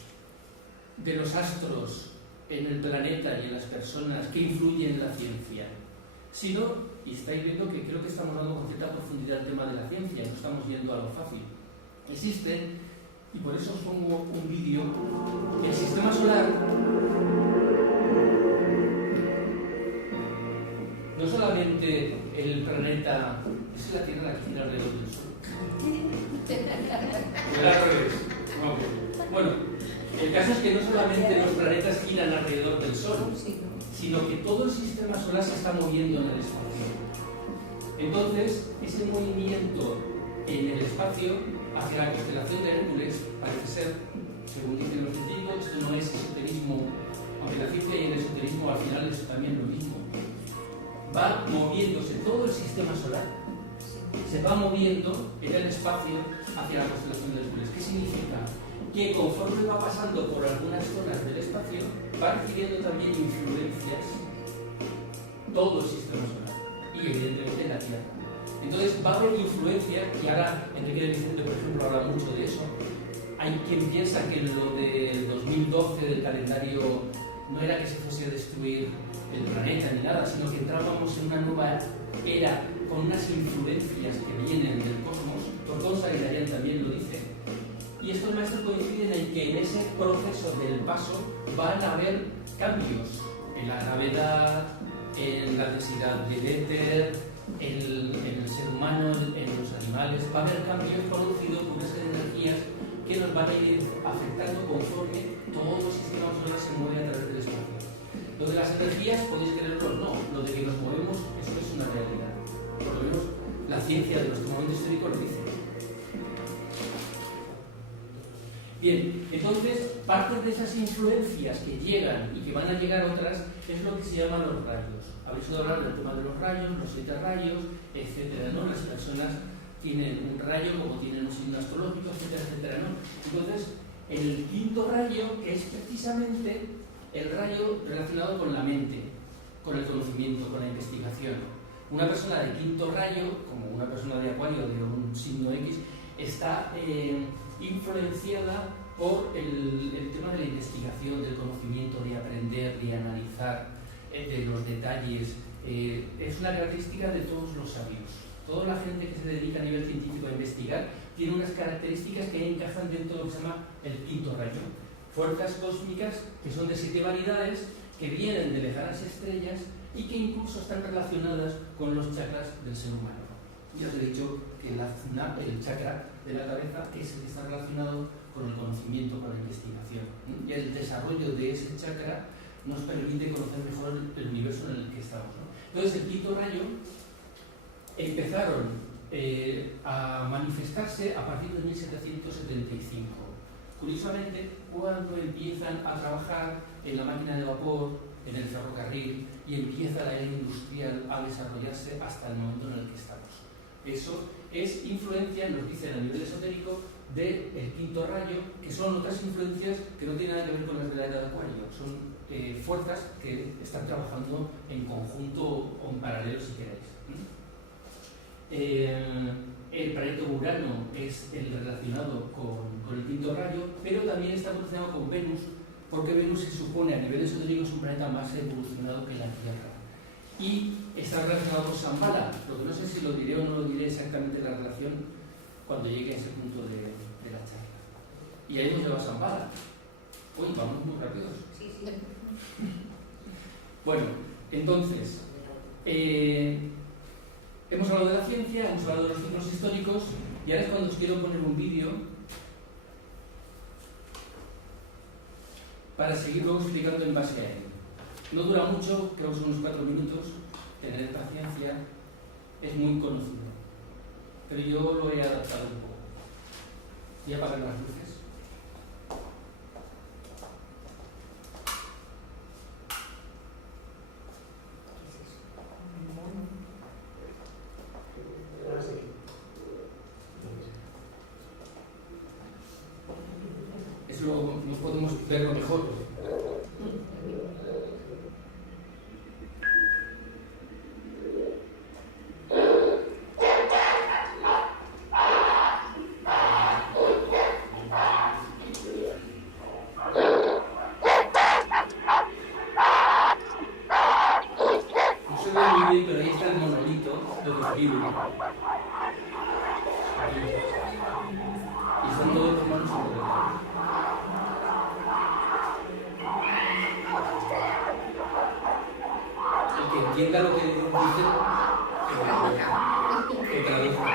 de los astros en el planeta y en las personas que influyen en la ciencia, sino, y estáis viendo que creo que estamos dando con cierta profundidad el tema de la ciencia, no estamos yendo a lo fácil. Existen, y por eso os pongo un vídeo, el sistema solar no solamente el planeta, es la Tierra la que gira alrededor del Sol. Bueno, el caso es que no solamente los planetas giran alrededor del Sol, sino que todo el sistema solar se está moviendo en el espacio. Entonces, ese movimiento en el espacio hacia la constelación de Hércules parece ser, según dicen los científicos, esto no es esoterismo, aunque la ciencia y el esoterismo al final es también lo mismo. Va moviéndose todo el sistema solar, se va moviendo en el espacio hacia la constelación de Hércules. ¿Qué significa? Que conforme va pasando por algunas zonas del espacio, va recibiendo también influencias todo el sistema solar y evidentemente la Tierra. Entonces va a haber influencia, y ahora Enrique de Vicente, por ejemplo, habla mucho de eso. Hay quien piensa que lo del 2012 del calendario no era que se fuese a destruir el planeta ni nada, sino que entrábamos en una nueva era con unas influencias que vienen del cosmos. Tortón Sagayarian también lo dice. Y estos maestros coinciden en que en ese proceso del paso van a haber cambios en la gravedad, en la densidad del éter, en el ser humano, en los animales. Va a haber cambios producidos por unas energías que nos van a ir afectando conforme todo el sistema solar se mueve a través del espacio. Lo de las energías, podéis creerlo o no, lo de que nos movemos, eso es una realidad. Por lo menos la ciencia de nuestro momento histórico lo dice. Bien, entonces, parte de esas influencias que llegan y que van a llegar otras es lo que se llaman los rayos. Habéis oído hablar del tema de los rayos, los 7 rayos, etcétera, ¿no? Las personas tienen un rayo como tienen un signo astrológico, etcétera, etcétera, ¿no? Entonces, el quinto rayo, que es precisamente el rayo relacionado con la mente, con el conocimiento, con la investigación. Una persona de quinto rayo, como una persona de Acuario de un signo X, está influenciada por el tema de la investigación, del conocimiento, de aprender, de analizar, de los detalles. Es una característica de todos los sabios. Toda la gente que se dedica a nivel científico a investigar tiene unas características que encajan dentro de lo que se llama el quinto rayo. Fuerzas cósmicas que son de 7 variedades, que vienen de lejanas estrellas y que incluso están relacionadas con los chakras del ser humano. Ya os he dicho que el chakra de la cabeza es el que está relacionado con el conocimiento, con la investigación. Y el desarrollo de ese chakra nos permite conocer mejor el universo en el que estamos, ¿no? Entonces, el quinto rayo empezaron a manifestarse a partir de 1775. Curiosamente, cuando empiezan a trabajar en la máquina de vapor, en el ferrocarril, y empieza la era industrial a desarrollarse hasta el momento en el que estamos. Eso es influencia, nos dicen a nivel esotérico, del quinto rayo, que son otras influencias que no tienen nada que ver con las de la era de Acuario. Son fuerzas que están trabajando en conjunto o en paralelo, si queréis. El planeta Urano es el relacionado con el quinto rayo, pero también está relacionado con Venus, porque Venus se supone a nivel esotérico es un planeta más evolucionado que la Tierra. Y está relacionado con Shambhala, lo que no sé si lo diré o no lo diré exactamente la relación cuando llegue a ese punto de la charla. Y ahí nos lleva Shambhala. Uy, vamos muy rápidos. Sí, sí. Bueno, entonces, hemos hablado de la ciencia, hemos hablado de los ciclos históricos, y ahora es cuando os quiero poner un vídeo para seguir luego explicando en base a él. No dura mucho, creo que son unos 4 minutos, tener paciencia, es muy conocido, pero yo lo he adaptado un poco. Voy a apagar las luces. Eso no podemos verlo mejor. No se ve muy bien, pero ahí está el monolito de los libros. Y son todos los manos alrededor. El que entienda lo que dice, que traduzca.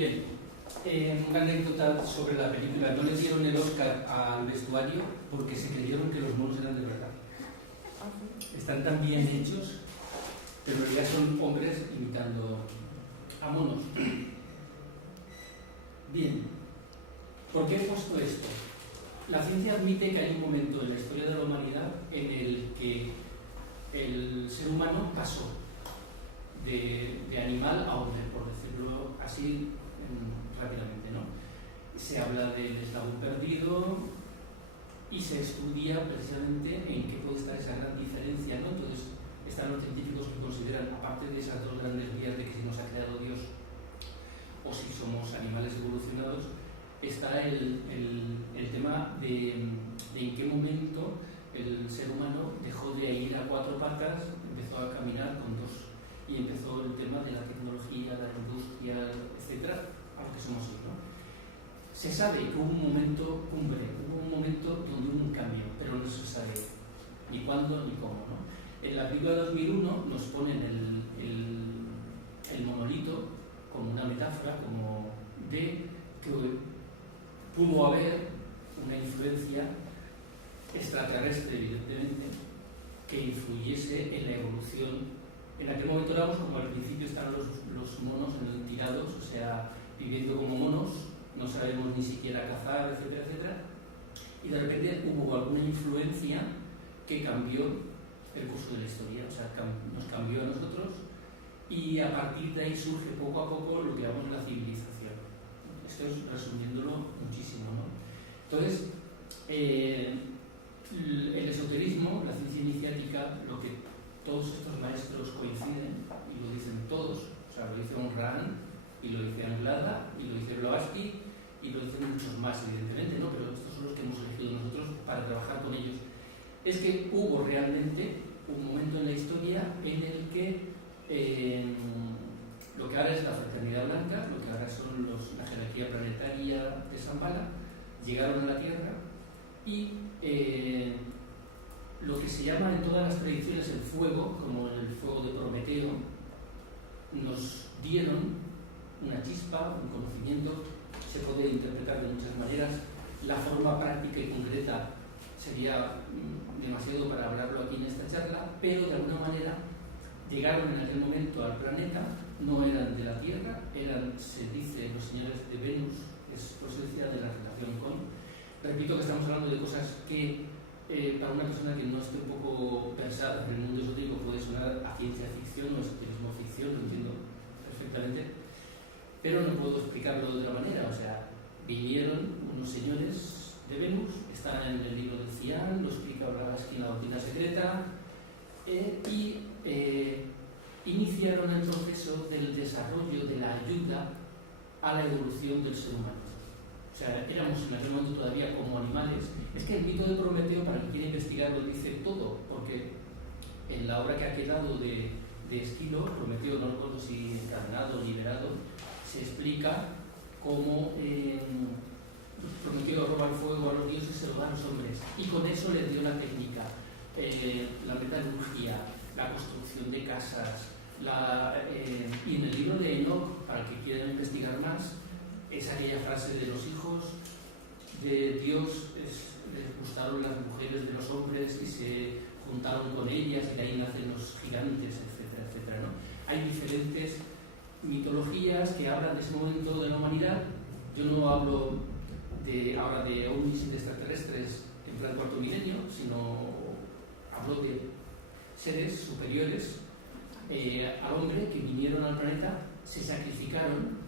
Bien, una anécdota sobre la película. No le dieron el Oscar al vestuario porque se creyeron que los monos eran de verdad. Están tan bien hechos, pero en realidad son hombres imitando a monos. Bien, ¿por qué he puesto esto? La ciencia admite que hay un momento en la historia de la humanidad en el que el ser humano pasó de animal a hombre, por decirlo así rápidamente, ¿no? Se habla del eslabón perdido y se estudia precisamente en qué puede estar esa gran diferencia, ¿no? Entonces, están los científicos que consideran, aparte de esas dos grandes vías de que si nos ha creado Dios o si somos animales evolucionados, está el tema de en qué momento el ser humano dejó de ir a cuatro patas, empezó a caminar con dos, y empezó el tema de la tecnología, la industria, etcétera, aunque somos hoy, ¿no? Se sabe que hubo un momento cumbre, hubo un momento donde hubo un cambio, pero no se sabe ni cuándo ni cómo, ¿no? En la película de 2001 nos ponen el monolito como una metáfora, como de que pudo haber una influencia extraterrestre, evidentemente, que influyese en la evolución. En aquel momento éramos como al principio estaban los monos tirados, o sea, viviendo como monos, no sabemos ni siquiera cazar, etcétera, etcétera, y de repente hubo alguna influencia que cambió el curso de la historia, o sea, nos cambió a nosotros, y a partir de ahí surge poco a poco lo que llamamos la civilización. Esto es resumiéndolo muchísimo, ¿no? Entonces, el esoterismo, la ciencia iniciática, lo que todos estos maestros coinciden, y lo dicen todos, o sea, lo dice Rand, y lo dice Anglada, y lo dice Blavatsky, y lo dicen muchos más, evidentemente, ¿no? Pero estos son los que hemos elegido nosotros para trabajar con ellos. Es que hubo realmente un momento en la historia en el que lo que ahora es la Fraternidad Blanca, lo que ahora son la jerarquía planetaria de Shambhala, llegaron a la Tierra y lo que se llama en todas las tradiciones el fuego, como en el fuego de Prometeo, nos dieron una chispa, un conocimiento, se puede interpretar de muchas maneras. La forma práctica y concreta sería demasiado para hablarlo aquí en esta charla, pero de alguna manera llegaron en aquel momento al planeta, no eran de la Tierra, eran, se dice, los señores de Venus, es procedencia de la relación con. Repito que estamos hablando de cosas que para una persona que no esté un poco pensada en el mundo esotérico puede sonar a ciencia ficción o esoterismo ficción, lo entiendo perfectamente, pero no puedo explicarlo de otra manera. O sea, vinieron unos señores de Venus, están en el libro del Cian, lo explica Blavatsky en la doctrina secreta, y iniciaron el proceso del desarrollo, de la ayuda a la evolución del ser humano. O sea, éramos en aquel momento todavía como animales. Es que el mito de Prometeo, para quien quiere investigar, lo dice todo, porque en la obra que ha quedado de Esquilo, Prometeo, no recuerdo si encarnado o liberado, se explica cómo Prometeo roba el fuego a los dioses y se lo da a los hombres, y con eso les dio la técnica, la metalurgia, la construcción de casas, y en el libro de Enoch, para el que quieran investigar más, es aquella frase de los hijos de Dios, les gustaron las mujeres de los hombres y se juntaron con ellas y de ahí nacen los gigantes, etcétera, etcétera, ¿no? Hay diferentes mitologías que hablan de ese momento de la humanidad. Yo no hablo ahora de ovnis y de extraterrestres en plan cuarto milenio, sino hablo de seres superiores al hombre que vinieron al planeta, se sacrificaron,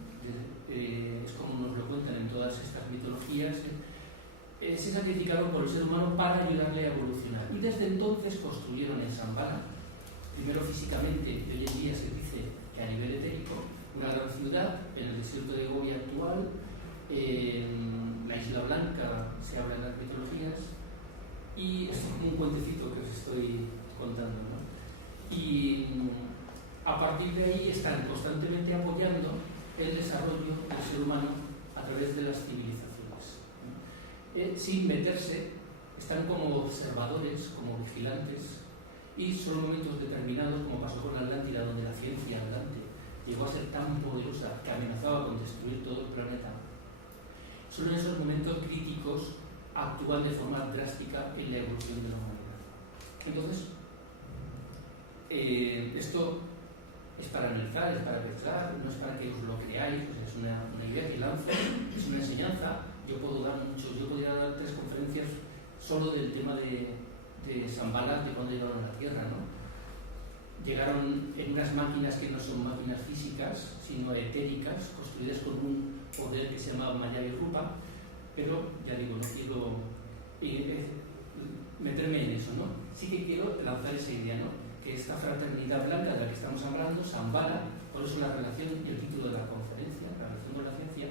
es como nos lo cuentan en todas estas mitologías, se sacrificaron por el ser humano para ayudarle a evolucionar. Y desde entonces construyeron en Shambhala, primero físicamente, y hoy en día se dice que a nivel etérico, una gran ciudad en el desierto de Gobi actual, la Isla Blanca se habla en las mitologías, y es como un cuentecito que os estoy contando, ¿no? Y a partir de ahí están constantemente apoyando el desarrollo del ser humano a través de las civilizaciones, ¿no? Sin meterse, están como observadores, como vigilantes, y son momentos determinados, como pasó con la Atlántida, donde la ciencia andante llegó a ser tan poderosa que amenazaba con destruir todo el planeta, solo en esos momentos críticos actúan de forma drástica en la evolución de la humanidad. Entonces, esto es para analizar, es para pensar, no es para que os lo creáis, pues es una idea que lanzo, es una enseñanza. Yo podría dar 3 conferencias solo del tema de Shambhala, de cuando llegaron a la Tierra, ¿no? Llegaron en unas máquinas que no son máquinas físicas, sino etéricas, construidas con un poder que se llama Maya y Rupa, pero ya digo, no quiero meterme en eso, ¿no? Sí que quiero lanzar esa idea, ¿no? Que esta fraternidad blanca de la que estamos hablando, Shambhala, por eso la relación y el título de la conferencia, la relación con la ciencia,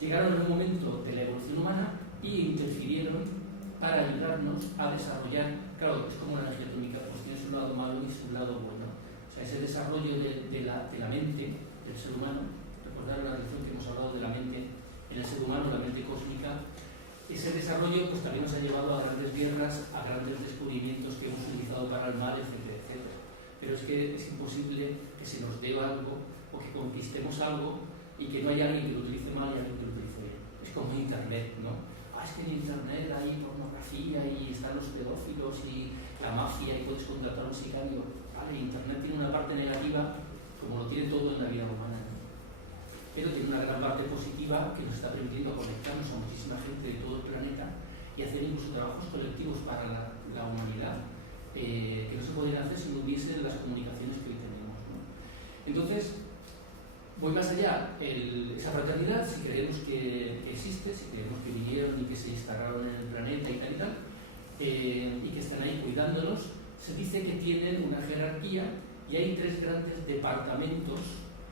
llegaron en un momento de la evolución humana y interfirieron para ayudarnos a desarrollar, claro, es como la energía atómica, pues tiene su lado malo y su lado bueno. O sea, ese desarrollo de la mente del ser humano, recordar la relación que hemos hablado de la mente en el ser humano, la mente cósmica, ese desarrollo pues también nos ha llevado a grandes guerras, a grandes descubrimientos que hemos utilizado para el mal, etcétera, etcétera. Pero es que es imposible que se nos dé algo o que conquistemos algo y que no haya alguien que lo utilice mal y alguien que lo utilice bien. Es como Internet, ¿no? Es que en Internet hay pornografía y están los pedófilos y la mafia y puedes contratar a un sicario. Vale, Internet tiene una parte negativa, como lo tiene todo en la vida humana, ¿no? Pero tiene una gran parte positiva que nos está permitiendo conectarnos a muchísima gente de todo el planeta y hacer incluso trabajos colectivos para la humanidad que no se podrían hacer si no hubiese las comunicaciones que hoy tenemos, ¿no? Entonces, voy más allá. Esa fraternidad, si creemos que existe, si creemos que vinieron y que se instalaron en el planeta y tal, y que están ahí cuidándonos, se dice que tienen una jerarquía y hay 3 grandes departamentos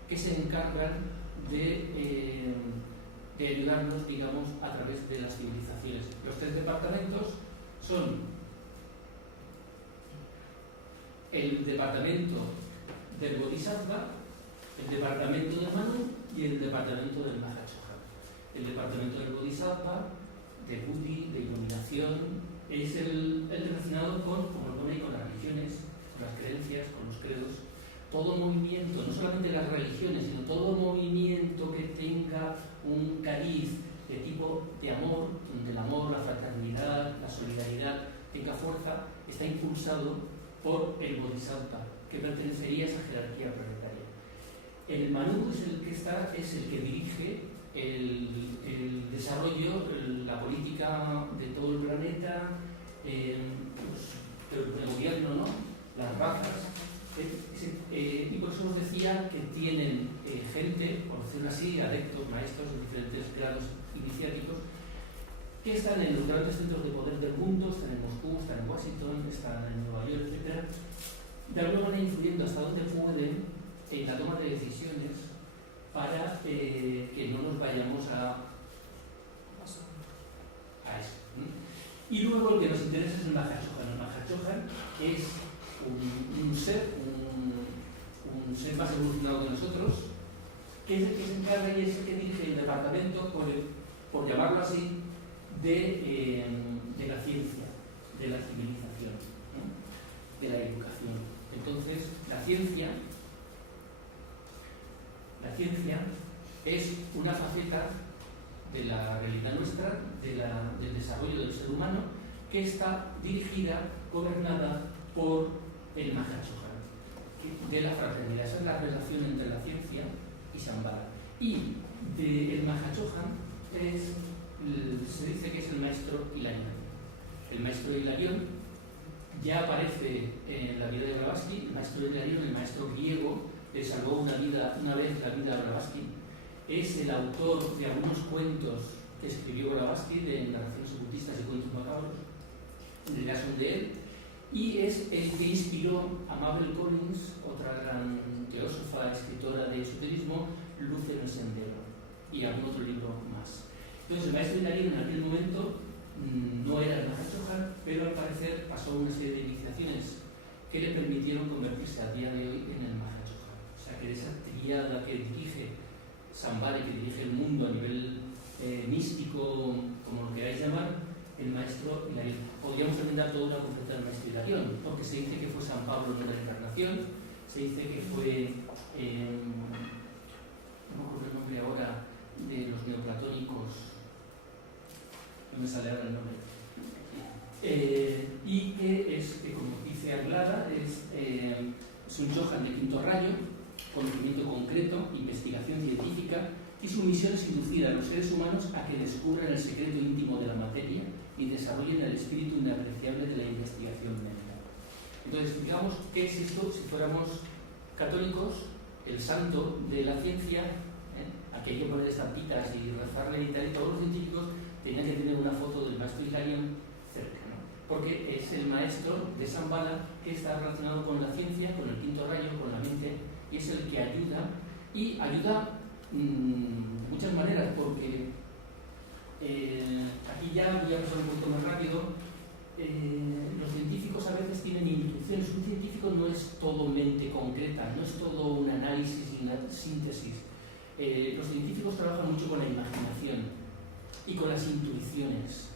que se encargan de ayudarnos, digamos, a través de las civilizaciones. Los 3 departamentos son el departamento del Bodhisattva, el departamento de Manu y el departamento del Mahachohan. El departamento del Bodhisattva, de Buddhi, de iluminación, es el relacionado con, como lo pone ahí, con las religiones, con las creencias, con los credos. Todo movimiento, no solamente las religiones, sino todo movimiento que tenga un cariz de tipo de amor, donde el amor, la fraternidad, la solidaridad tenga fuerza, está impulsado por el Bodhisattva, que pertenecería a esa jerarquía planetaria. El Manu es el que dirige el desarrollo, la política de todo el planeta, el gobierno, ¿no? Las razas. Y por eso os decía que tienen gente, por decirlo así, adeptos, maestros de diferentes grados iniciáticos, que están en los grandes centros de poder del mundo, están en Moscú, están en Washington, están en Nueva York, etc. De alguna manera influyendo hasta donde pueden en la toma de decisiones para que no nos vayamos a eso. Y luego lo que nos interesa es el Mahachohan. El Mahachohan es un ser más evolucionado que nosotros, que es el que se encarga y es el que dirige el departamento, por llamarlo así, de la ciencia, de la civilización, ¿no? De la educación. Entonces, la ciencia es una faceta de la realidad nuestra, del desarrollo del ser humano, que está dirigida, gobernada por el Mahachohan, de la fraternidad. Esa es la relación entre la ciencia y Shambhala. Y el Mahachohan se dice que es el maestro Hilarión. El maestro Hilarión ya aparece en la vida de Blavatsky. El maestro Hilarión, el maestro griego, le salvó una vez la vida a Blavatsky. Es el autor de algunos cuentos que escribió Blavatsky, de narraciones ocultistas y cuentos macabros, en realidad son de él, y es el que inspiró a Mabel Collins, otra gran teósofa, escritora de esoterismo, Luz en el Sendero, y algún otro libro más. Entonces, el maestro Hilarión en aquel momento no era el Mahachohan, pero al parecer pasó una serie de iniciaciones que le permitieron convertirse a día de hoy en el Mahachohan. O sea, que de esa triada que dirige Shambhala, que dirige el mundo a nivel místico, como lo queráis llamar, el maestro Hilarión. Podríamos también dar toda una conferencia al maestro Hilarión, porque se dice que fue San Pablo en una encarnación, se dice que fue, no me acuerdo el nombre ahora, de los neoplatónicos, no me sale ahora el nombre, y que es, como dice Anglada, es un Johann de quinto rayo, conocimiento concreto, investigación científica, y su misión es inducir a los seres humanos a que descubran el secreto íntimo de la materia y desarrollen el espíritu inapreciable de la investigación médica. Entonces, digamos, ¿qué es esto? Si fuéramos católicos, el santo de la ciencia, aquí hay que poner estampitas y rezarle y tal, y todos los científicos tenían que tener una foto del maestro Hilarion cerca, ¿no? Porque es el maestro de Shambhala que está relacionado con la ciencia, con el quinto rayo, con la mente, y es el que ayuda, y ayuda de muchas maneras, porque aquí ya voy a pasar un poquito más rápido. Los científicos a veces tienen intuiciones. Un científico no es todo mente concreta, no es todo un análisis y una síntesis. Los científicos trabajan mucho con la imaginación y con las intuiciones.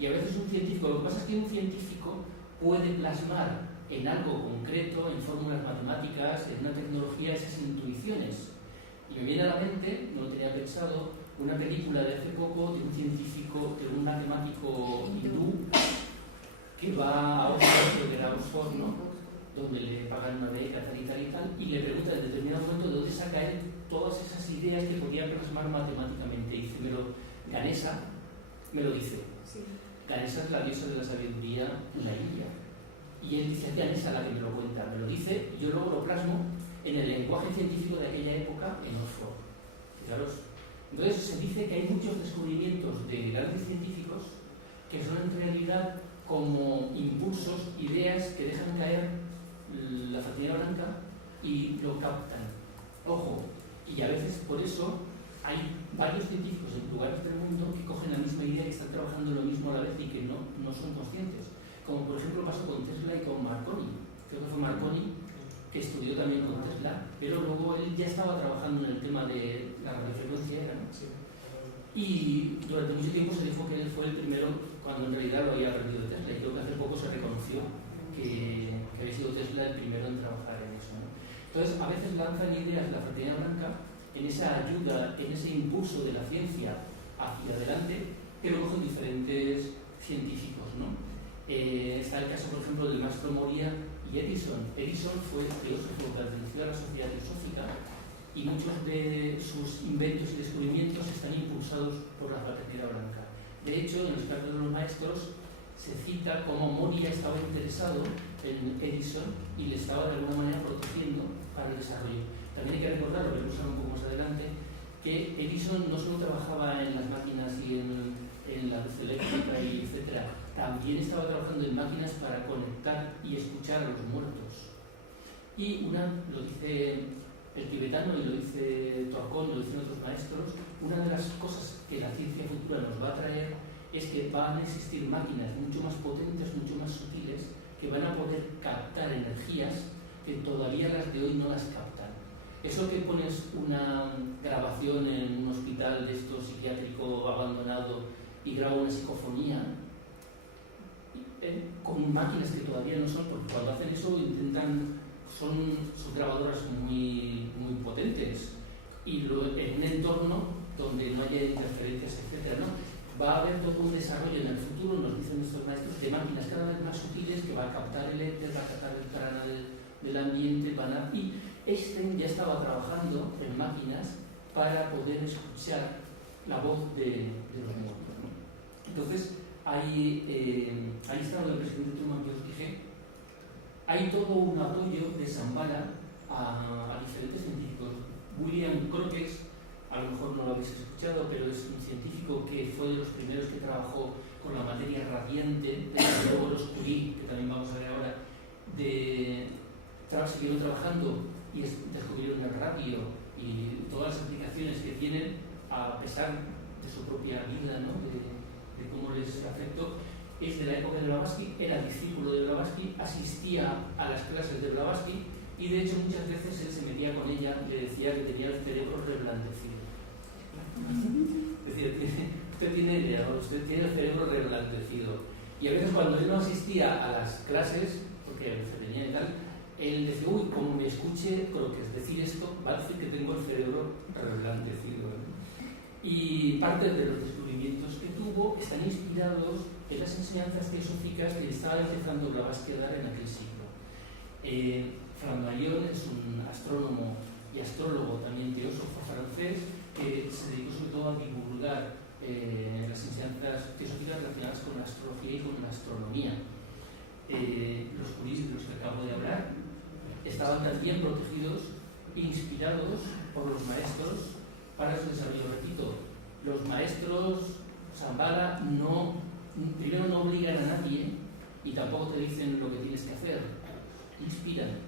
Y a veces un científico, lo que pasa es que un científico puede plasmar en algo concreto, en fórmulas matemáticas, en una tecnología, esas intuiciones. Y me viene a la mente, no lo tenía pensado, una película de hace poco de un científico, de un matemático hindú, que va a Oxford, que era Oxford, ¿no? Donde le pagan una beca, tal y tal y tal, y le pregunta en determinado momento de dónde saca él todas esas ideas que podía plasmar matemáticamente. Y dice, Ganesa me lo dice. Sí. Ganesa es la diosa de la sabiduría en la India. Y él dice, Ganesa la que me lo cuenta, me lo dice, y yo luego lo plasmo en el lenguaje científico de aquella época en Oxford. Fijaros. Entonces se dice que hay muchos descubrimientos de grandes científicos que son en realidad como impulsos, ideas que dejan caer la fatiga blanca y lo captan. Ojo, y a veces por eso hay varios científicos en lugares del mundo que cogen la misma idea y están trabajando lo mismo a la vez y que no son conscientes. Como por ejemplo pasó con Tesla y con Marconi. Creo que fue Marconi que estudió también con Tesla, pero luego él ya estaba trabajando en el tema de la radiofrecuencia, ¿no? Sí. Y durante mucho tiempo se dijo que él fue el primero, cuando en realidad lo había aprendido Tesla, y creo que hace poco se reconoció que había sido Tesla el primero en trabajar en eso, ¿no? Entonces, a veces lanzan ideas la fraternidad blanca en esa ayuda, en ese impulso de la ciencia hacia adelante, que lo cogen diferentes científicos, ¿no? Está el caso, por ejemplo, del maestro Moria y Edison. Edison fue filósofo, perteneció a la Sociedad Teosófica, y muchos de sus inventos y descubrimientos están impulsados por la fraternidad blanca. De hecho, en los cartas de los maestros se cita cómo Moria estaba interesado en Edison y le estaba de alguna manera protegiendo para el desarrollo. También hay que recordar, lo veremos un poco más adelante, que Edison no solo trabajaba en las máquinas y en la luz eléctrica y etcétera, también estaba trabajando en máquinas para conectar y escuchar a los muertos. Y lo dice el tibetano y lo dice Torcón, lo dicen otros maestros, una de las cosas que la ciencia futura nos va a traer es que van a existir máquinas mucho más potentes, mucho más sutiles, que van a poder captar energías que todavía las de hoy no las captan. Eso que pones una grabación en un hospital de esto psiquiátrico abandonado y graba una psicofonía con máquinas que todavía no son, porque cuando hacen eso son grabadoras muy, muy potentes, y en un entorno donde no haya interferencias, etc., ¿no? Va a haber todo un desarrollo en el futuro, nos dicen nuestros maestros, de máquinas cada vez más sutiles que va a captar el éter, va a captar el prana del ambiente, y Einstein ya estaba trabajando en máquinas para poder escuchar la voz de los muertos, ¿no? Entonces, ahí está lo del presidente Truman que os dije. Hay todo un apoyo de Shambhala a diferentes científicos. William Crookes, a lo mejor no lo habéis escuchado, pero es un científico que fue de los primeros que trabajó con la materia radiante, luego los Curie, que también vamos a ver ahora, siguieron trabajando y descubrieron el radio y todas las aplicaciones que tienen, a pesar de su propia vida, ¿no? de cómo les afectó. Es de la época de Blavatsky, era discípulo de Blavatsky, asistía a las clases de Blavatsky, y de hecho muchas veces él se metía con ella y le decía que tenía el cerebro reblandecido. Es decir, usted tiene el cerebro reblandecido. Y a veces cuando él no asistía a las clases, porque se venía y tal, él decía, uy, como me escuche con lo que es decir esto, va a decir que tengo el cerebro reblandecido. Y parte de los descubrimientos que tuvo están inspirados en las enseñanzas teosóficas que estaba empezando Blavatsky a dar en aquel siglo. Flammarion es un astrónomo y astrólogo, también teósofo francés, que se dedicó sobre todo a divulgar las enseñanzas teosóficas relacionadas con la astrología y con la astronomía. Los juristas de los que acabo de hablar estaban también protegidos, inspirados por los maestros para su desarrollo. Repito, los maestros Shambhala primero no obligan a nadie y tampoco te dicen lo que tienes que hacer, inspiran.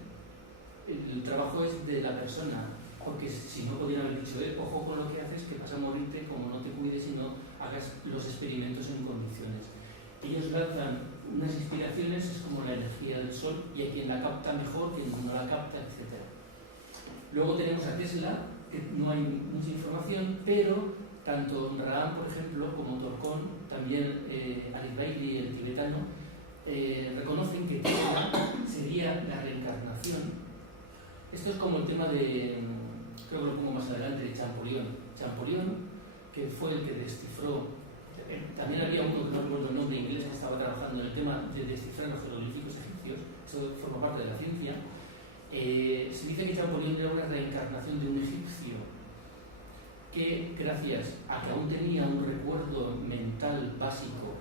El trabajo es de la persona, porque si no podrían haber dicho, ojo con lo que haces, que vas a morirte como no te cuides y no hagas los experimentos en condiciones. Ellos lanzan unas inspiraciones, es como la energía del sol, y hay quien la capta mejor, quien no la capta, etc. Luego tenemos a Tesla, que no hay mucha información, pero tanto Raham, por ejemplo, como Torcón, también Ali Bailey, el tibetano, reconocen que Tesla sería la reencarnación. Esto es como el tema de, creo que lo pongo más adelante, de Champollion. Champollion, que fue el que descifró, también había uno que no recuerdo el nombre inglés que estaba trabajando en el tema de descifrar los jeroglíficos egipcios, eso forma parte de la ciencia. Se dice que Champollion era una reencarnación de un egipcio que, gracias a que aún tenía un recuerdo mental básico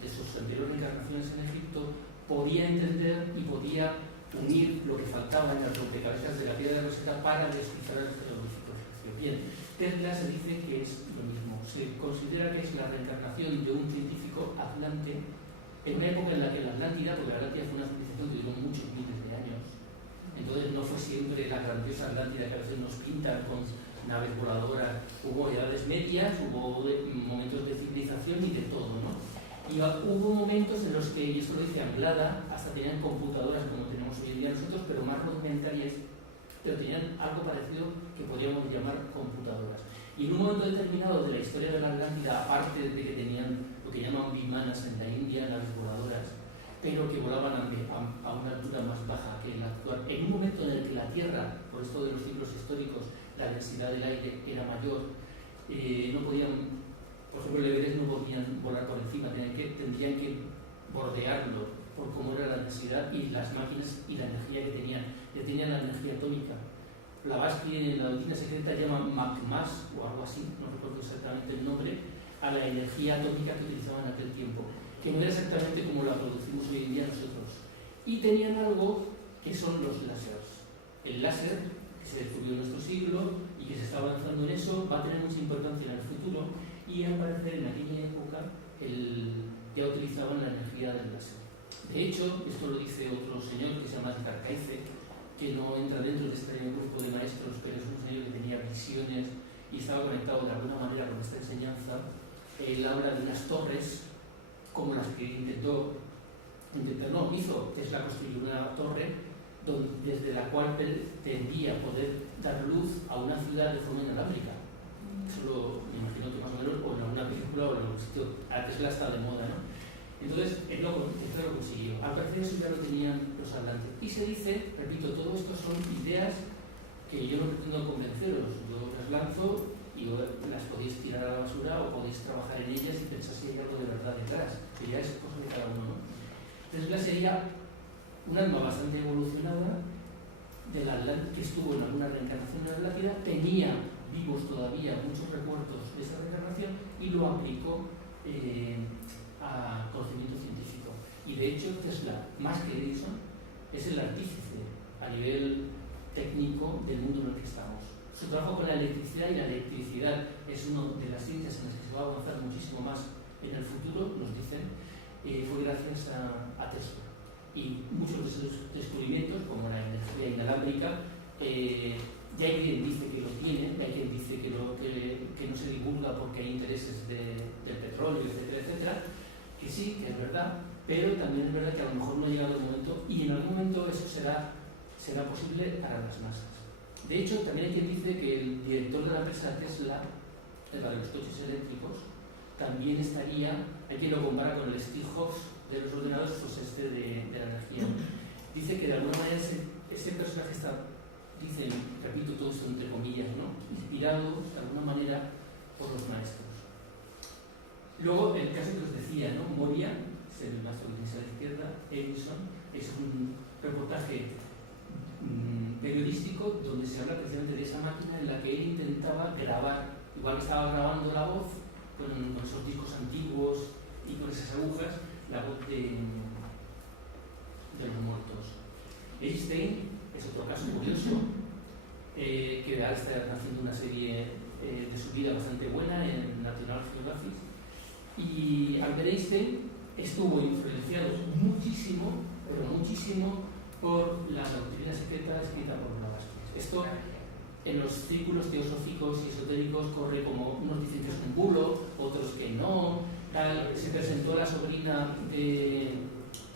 de sus anteriores reencarnaciones en Egipto, podía entender y podía unir lo que faltaba en las rompecabezas de la piedra de Rosetta para descifrar el jeroglífico egipcio. Bien, Tesla se dice que es lo mismo. Se considera que es la reencarnación de un científico atlante en una época en la que la Atlántida, porque la Atlántida fue una civilización que duró muchos miles de años, entonces no fue siempre la grandiosa Atlántida que a veces nos pintan con naves voladoras. Hubo edades medias, hubo momentos de civilización y de todo, ¿no? Y hubo momentos en los que, y esto lo dice Anglada, hasta tenían computadoras como tenemos hoy en día nosotros, pero más rudimentarias, pero tenían algo parecido que podríamos llamar computadoras. Y en un momento determinado de la historia de la Atlántida, aparte de que tenían lo que llaman vimanas en la India, naves voladoras, pero que volaban a una altura más baja que la actual, en un momento en el que la Tierra, por esto de los ciclos históricos, la densidad del aire era mayor, no podían, por ejemplo, el Everest no podían volar por encima, tendrían que bordearlo por cómo era la densidad y las máquinas y la energía que tenían. Ya tenían la energía atómica. Blavatsky en la doctrina secreta llama MACMAS o algo así, no recuerdo exactamente el nombre, a la energía atómica que utilizaban en aquel tiempo, que no era exactamente como la producimos hoy en día nosotros. Y tenían algo que son los láseres. El láser, que se descubrió en nuestro siglo y que se está avanzando en eso, va a tener mucha importancia en el futuro, y al parecer en aquella época ya utilizaban la energía del láser. De hecho, esto lo dice otro señor que se llama Tarkaize, que no entra dentro de este grupo de maestros, pero es un señor que tenía visiones y estaba conectado de alguna manera con esta enseñanza. Él habla de unas torres como las que hizo Tesla, construyó una torre desde la cual tendía a poder dar luz a una ciudad de forma inalámbrica. Eso me imagino que más o menos, o en alguna película o en algún sitio. A Tesla está de moda, ¿no? Entonces, él lo consiguió. Al parecer eso ya lo tenían los atlantes. Y se dice, repito, todo esto son ideas que yo no pretendo convenceros. Yo las lanzo y las podéis tirar a la basura o podéis trabajar en ellas y pensar si hay algo de verdad detrás, que ya es cosa de cada uno, ¿no? Tesla sería un alma bastante evolucionada del Atlante, que estuvo en alguna reencarnación en la Atlántida, tenía vivos todavía muchos recuerdos de esa reencarnación y lo aplicó a conocimiento científico. Y de hecho Tesla, más que Edison, es el artífice a nivel técnico del mundo en el que estamos. Su trabajo con la electricidad, y la electricidad es una de las ciencias en las que se va a avanzar muchísimo más en el futuro, nos dicen, fue gracias a Tesla. Y muchos de sus descubrimientos, como la energía inalámbrica, ya hay quien dice que lo tiene, hay quien dice que no se divulga porque hay intereses del petróleo, etcétera, etcétera, que sí, que es verdad, pero también es verdad que a lo mejor no ha llegado el momento, y en algún momento eso será posible para las masas. De hecho, también hay quien dice que el director de la empresa Tesla, para los coches eléctricos, también estaría, hay quien lo compara con el Steve Jobs de los ordenadores, pues de la energía. dice que de alguna manera ese personaje está, dice, repito todo esto entre comillas, ¿no?, inspirado de alguna manera por los maestros. Luego, el caso que os decía, ¿no?, Moria, es el maestro que tenéis a la izquierda, Edison, es un reportaje periodístico donde se habla precisamente de esa máquina en la que él intentaba grabar, igual que estaba grabando la voz con esos discos antiguos y con esas agujas, la voz de los muertos. Einstein es otro caso curioso, que ahora está haciendo una serie de su vida bastante buena en National Geographic, y Albert Einstein estuvo influenciado muchísimo, pero muchísimo, por la doctrina secreta escrita por Blavatsky. Esto en los círculos teosóficos y esotéricos corre como unos dicen que es un bulo, otros que no. Se presentó la sobrina de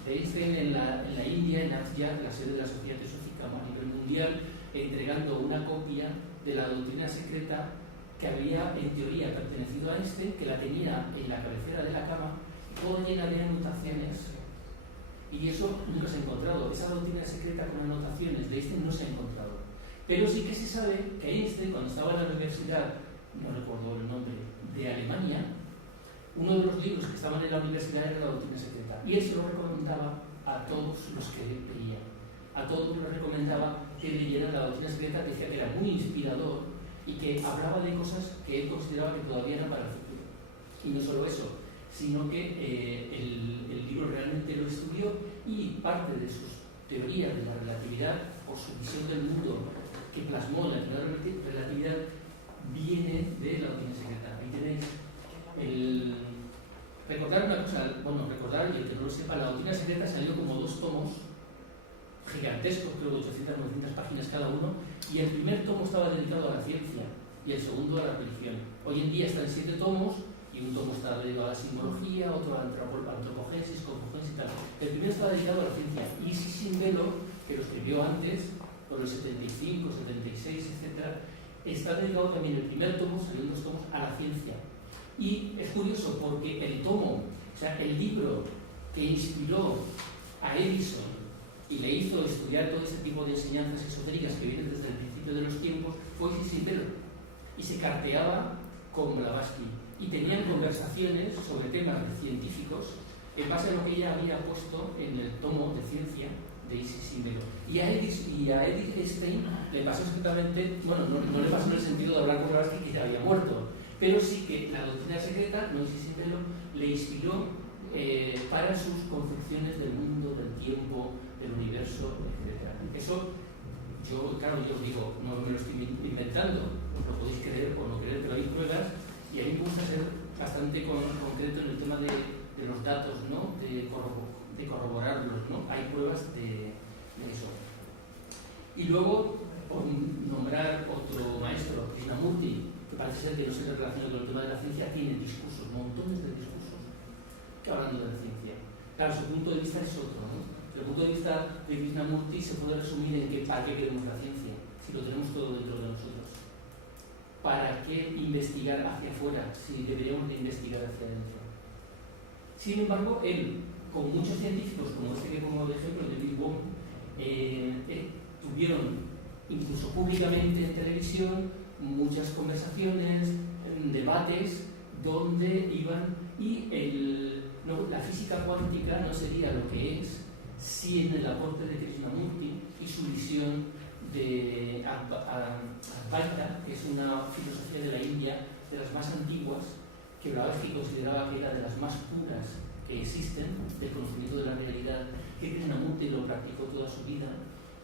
Einstein en la India, en Adyar, la sede de la Sociedad Teosófica a nivel mundial, entregando una copia de la doctrina secreta que había en teoría pertenecido a Einstein, que la tenía en la cabecera de la cama, toda llena de anotaciones. Y eso nunca se ha encontrado. Esa doctrina secreta con anotaciones de Einstein no se ha encontrado. Pero sí que se sabe que Einstein, cuando estaba en la universidad, no recuerdo el nombre, de Alemania, uno de los libros que estaban en la universidad era la doctrina secreta. Y él se lo recomendaba a todos los que leían. A todos les recomendaba que leyeran la doctrina secreta, que decía que era muy inspirador y que hablaba de cosas que él consideraba que todavía eran para el futuro. Y no solo eso, sino que el libro realmente lo estudió y parte de sus teorías de la relatividad, por su visión del mundo que plasmó en la teoría de la relatividad, viene de la doctrina secreta. Ahí tenéis recordar una cosa, bueno, recordar, y el que no lo sepa, la doctrina secreta salió como 2 tomos gigantescos, creo de 800, 900 páginas cada uno, y el primer tomo estaba dedicado a la ciencia y el segundo a la religión. Hoy en día están 7 tomos, y un tomo está dedicado a la simbología, otro a la antropogénesis, cosmogénesis y tal. El primero está dedicado a la ciencia, y Sisimbelo, que lo escribió antes, por el 75, 76, etc., está dedicado también, el primer tomo, salieron 2 tomos, a la ciencia. Y es curioso porque el tomo, o sea, el libro que inspiró a Edison y le hizo estudiar todo ese tipo de enseñanzas esotéricas que vienen desde el principio de los tiempos, fue Sisimbelo. Y se carteaba con Blavatsky. Y tenían conversaciones sobre temas científicos en base a lo que ella había puesto en el tomo de ciencia de Sisimbelo. Y a Edith Stein le pasó exactamente, bueno, no le pasó en el sentido de hablar con Blavatsky, que ya había muerto, pero sí que la doctrina secreta, no Sisimbelo, le inspiró para sus concepciones del mundo, del tiempo, del universo, etc. Eso, yo os digo, no me lo estoy inventando, lo podéis creer o no creer, pero hay pruebas. Y a mí me gusta ser bastante concreto en el tema de los datos, ¿no?, de corroborarlos, ¿no? Hay pruebas de eso. Y luego, por nombrar otro maestro, Krishnamurti, que parece ser que no se relaciona con el tema de la ciencia, tiene discursos, montones de discursos, que hablando de la ciencia. Claro, su punto de vista es otro, ¿no? El punto de vista de Krishnamurti se puede resumir en que ¿para qué queremos la ciencia? Si lo tenemos todo dentro de nosotros. ¿Para qué investigar hacia afuera si deberíamos de investigar hacia adentro? Sin embargo, él, con muchos científicos, como este que pongo de ejemplo, David Bohm, tuvieron incluso públicamente en televisión muchas conversaciones, debates, donde iban y la física cuántica no sería lo que es sin el aporte de Krishnamurti y su visión de Advaita, que es una filosofía de la India de las más antiguas, que Blavatsky consideraba que era de las más puras que existen, del conocimiento de la realidad, que Krishnamurti lo practicó toda su vida,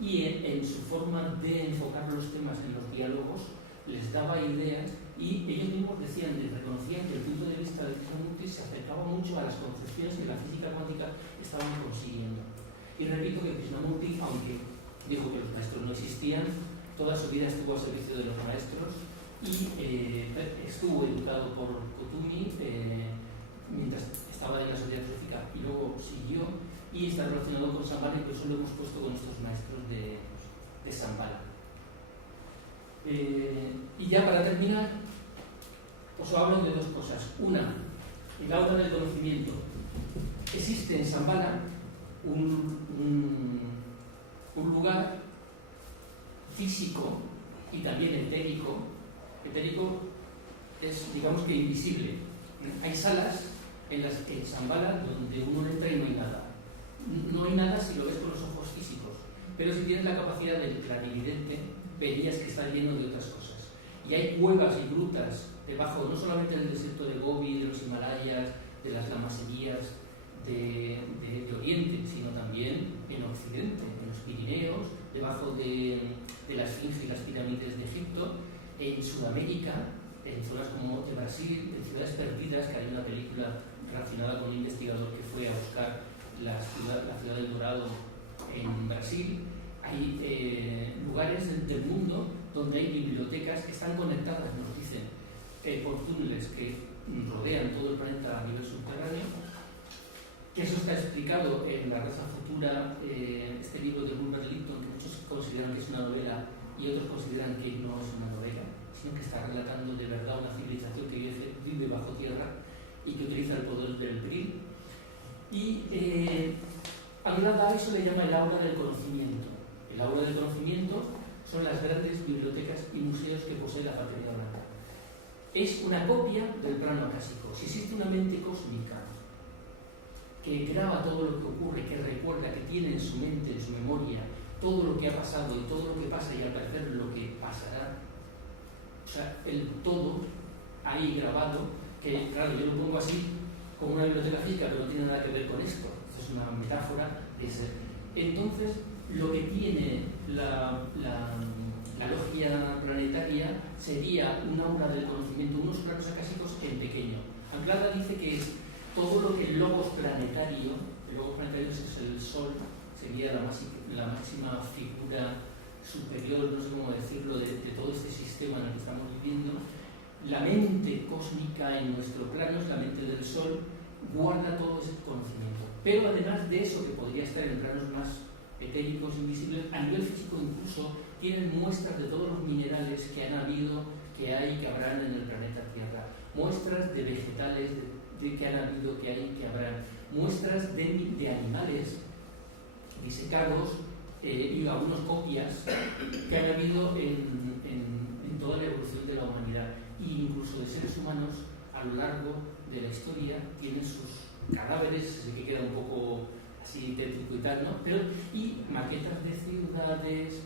y en su forma de enfocar los temas en los diálogos les daba ideas, y ellos mismos reconocían que el punto de vista de Krishnamurti se acercaba mucho a las concepciones que la física cuántica estaban consiguiendo. Y repito que Krishnamurti, aunque dijo que los maestros no existían, toda su vida estuvo al servicio de los maestros y estuvo educado por Kutumi mientras estaba en la Sociedad Teosófica, y luego siguió y está relacionado con Shambhala, incluso lo hemos puesto con estos maestros de Shambhala. Y ya para terminar, os hablo de 2 cosas. Una, el aura del conocimiento. Existe en Shambhala un físico y también etérico. Etérico es, digamos que, invisible. Hay salas en las que en Shambhala donde uno entra y no hay nada. No hay nada si lo ves con los ojos físicos, pero si tienes la capacidad del clarividente, verías que está lleno de otras cosas. Y hay cuevas y grutas debajo, no solamente del desierto de Gobi, de los Himalayas, de las lamaserías de Oriente, sino también en Occidente, en los Pirineos, debajo de la Esfinge y las pirámides de Egipto, en Sudamérica, en zonas como de Brasil, en ciudades perdidas, que hay una película relacionada con un investigador que fue a buscar la ciudad del Dorado en Brasil. Hay lugares del mundo donde hay bibliotecas que están conectadas, nos dicen, por túneles que rodean todo el planeta a nivel subterráneo, que eso está explicado en La raza futura, este libro de Rupert Lipton, que muchos consideran que es una novela y otros consideran que no es una novela, sino que está relatando de verdad una civilización que vive bajo tierra y que utiliza el poder del Bril. Y a eso le llama el aura del conocimiento. El aura del conocimiento son las grandes bibliotecas y museos que posee la fraternidad blanca. Es una copia del plano acásico. Si existe una mente cósmica que graba todo lo que ocurre, que recuerda, que tiene en su mente, en su memoria, todo lo que ha pasado y todo lo que pasa y al parecer lo que pasará, o sea, el todo ahí grabado, que claro, yo lo pongo así como una biblioteca física, pero no tiene nada que ver con esto. Esto es una metáfora de ese. Entonces, lo que tiene la logia planetaria sería un aura del conocimiento, unos planos acásicos en pequeño. Anglada dice que es todo lo que el logos planetario es el Sol, sería la máxima figura superior, no sé cómo decirlo, de todo este sistema en el que estamos viviendo. La mente cósmica en nuestro plano es la mente del Sol, guarda todo ese conocimiento. Pero además de eso, que podría estar en planos más etéricos, invisibles, a nivel físico incluso tienen muestras de todos los minerales que han habido, que hay, que habrán en el planeta Tierra. Muestras de vegetales de que han habido, que hay, que habrán. Muestras de animales disecados y algunas copias que han habido en toda la evolución de la humanidad. E incluso de seres humanos a lo largo de la historia tienen sus cadáveres, sé que queda un poco así tétrico y tal, ¿no? Pero, y maquetas de ciudades,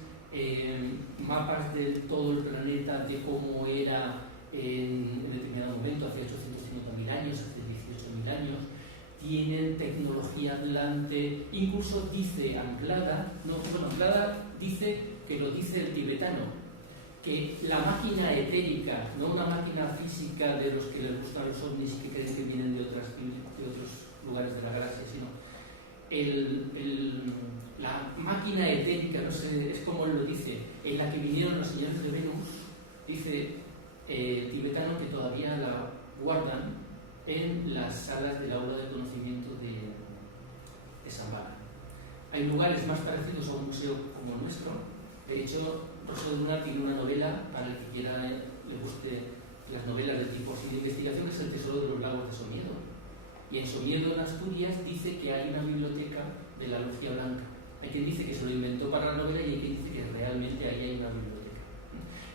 mapas de todo el planeta, de cómo era en determinado momento, hace 850.000 años, hace 18.000 años. Tienen tecnología adelante, incluso dice Anglada dice que lo dice el tibetano, que la máquina etérica, no una máquina física de los que les gustan los ovnis y que creen que vienen de otros lugares de la galaxia, sino la máquina etérica, no sé, es como él lo dice, en la que vinieron los señores de Venus, dice el tibetano que todavía la guardan en las salas del aula de conocimiento de Shambhala. Hay lugares más parecidos a un museo como el nuestro. De hecho, Rocío Lunar tiene una novela, para el que quiera le guste las novelas del tipo de investigación, que es El tesoro de los lagos de Somiedo. Y en Somiedo, en Asturias, dice que hay una biblioteca de la logia blanca. Hay quien dice que se lo inventó para la novela y hay quien dice que realmente ahí hay una biblioteca.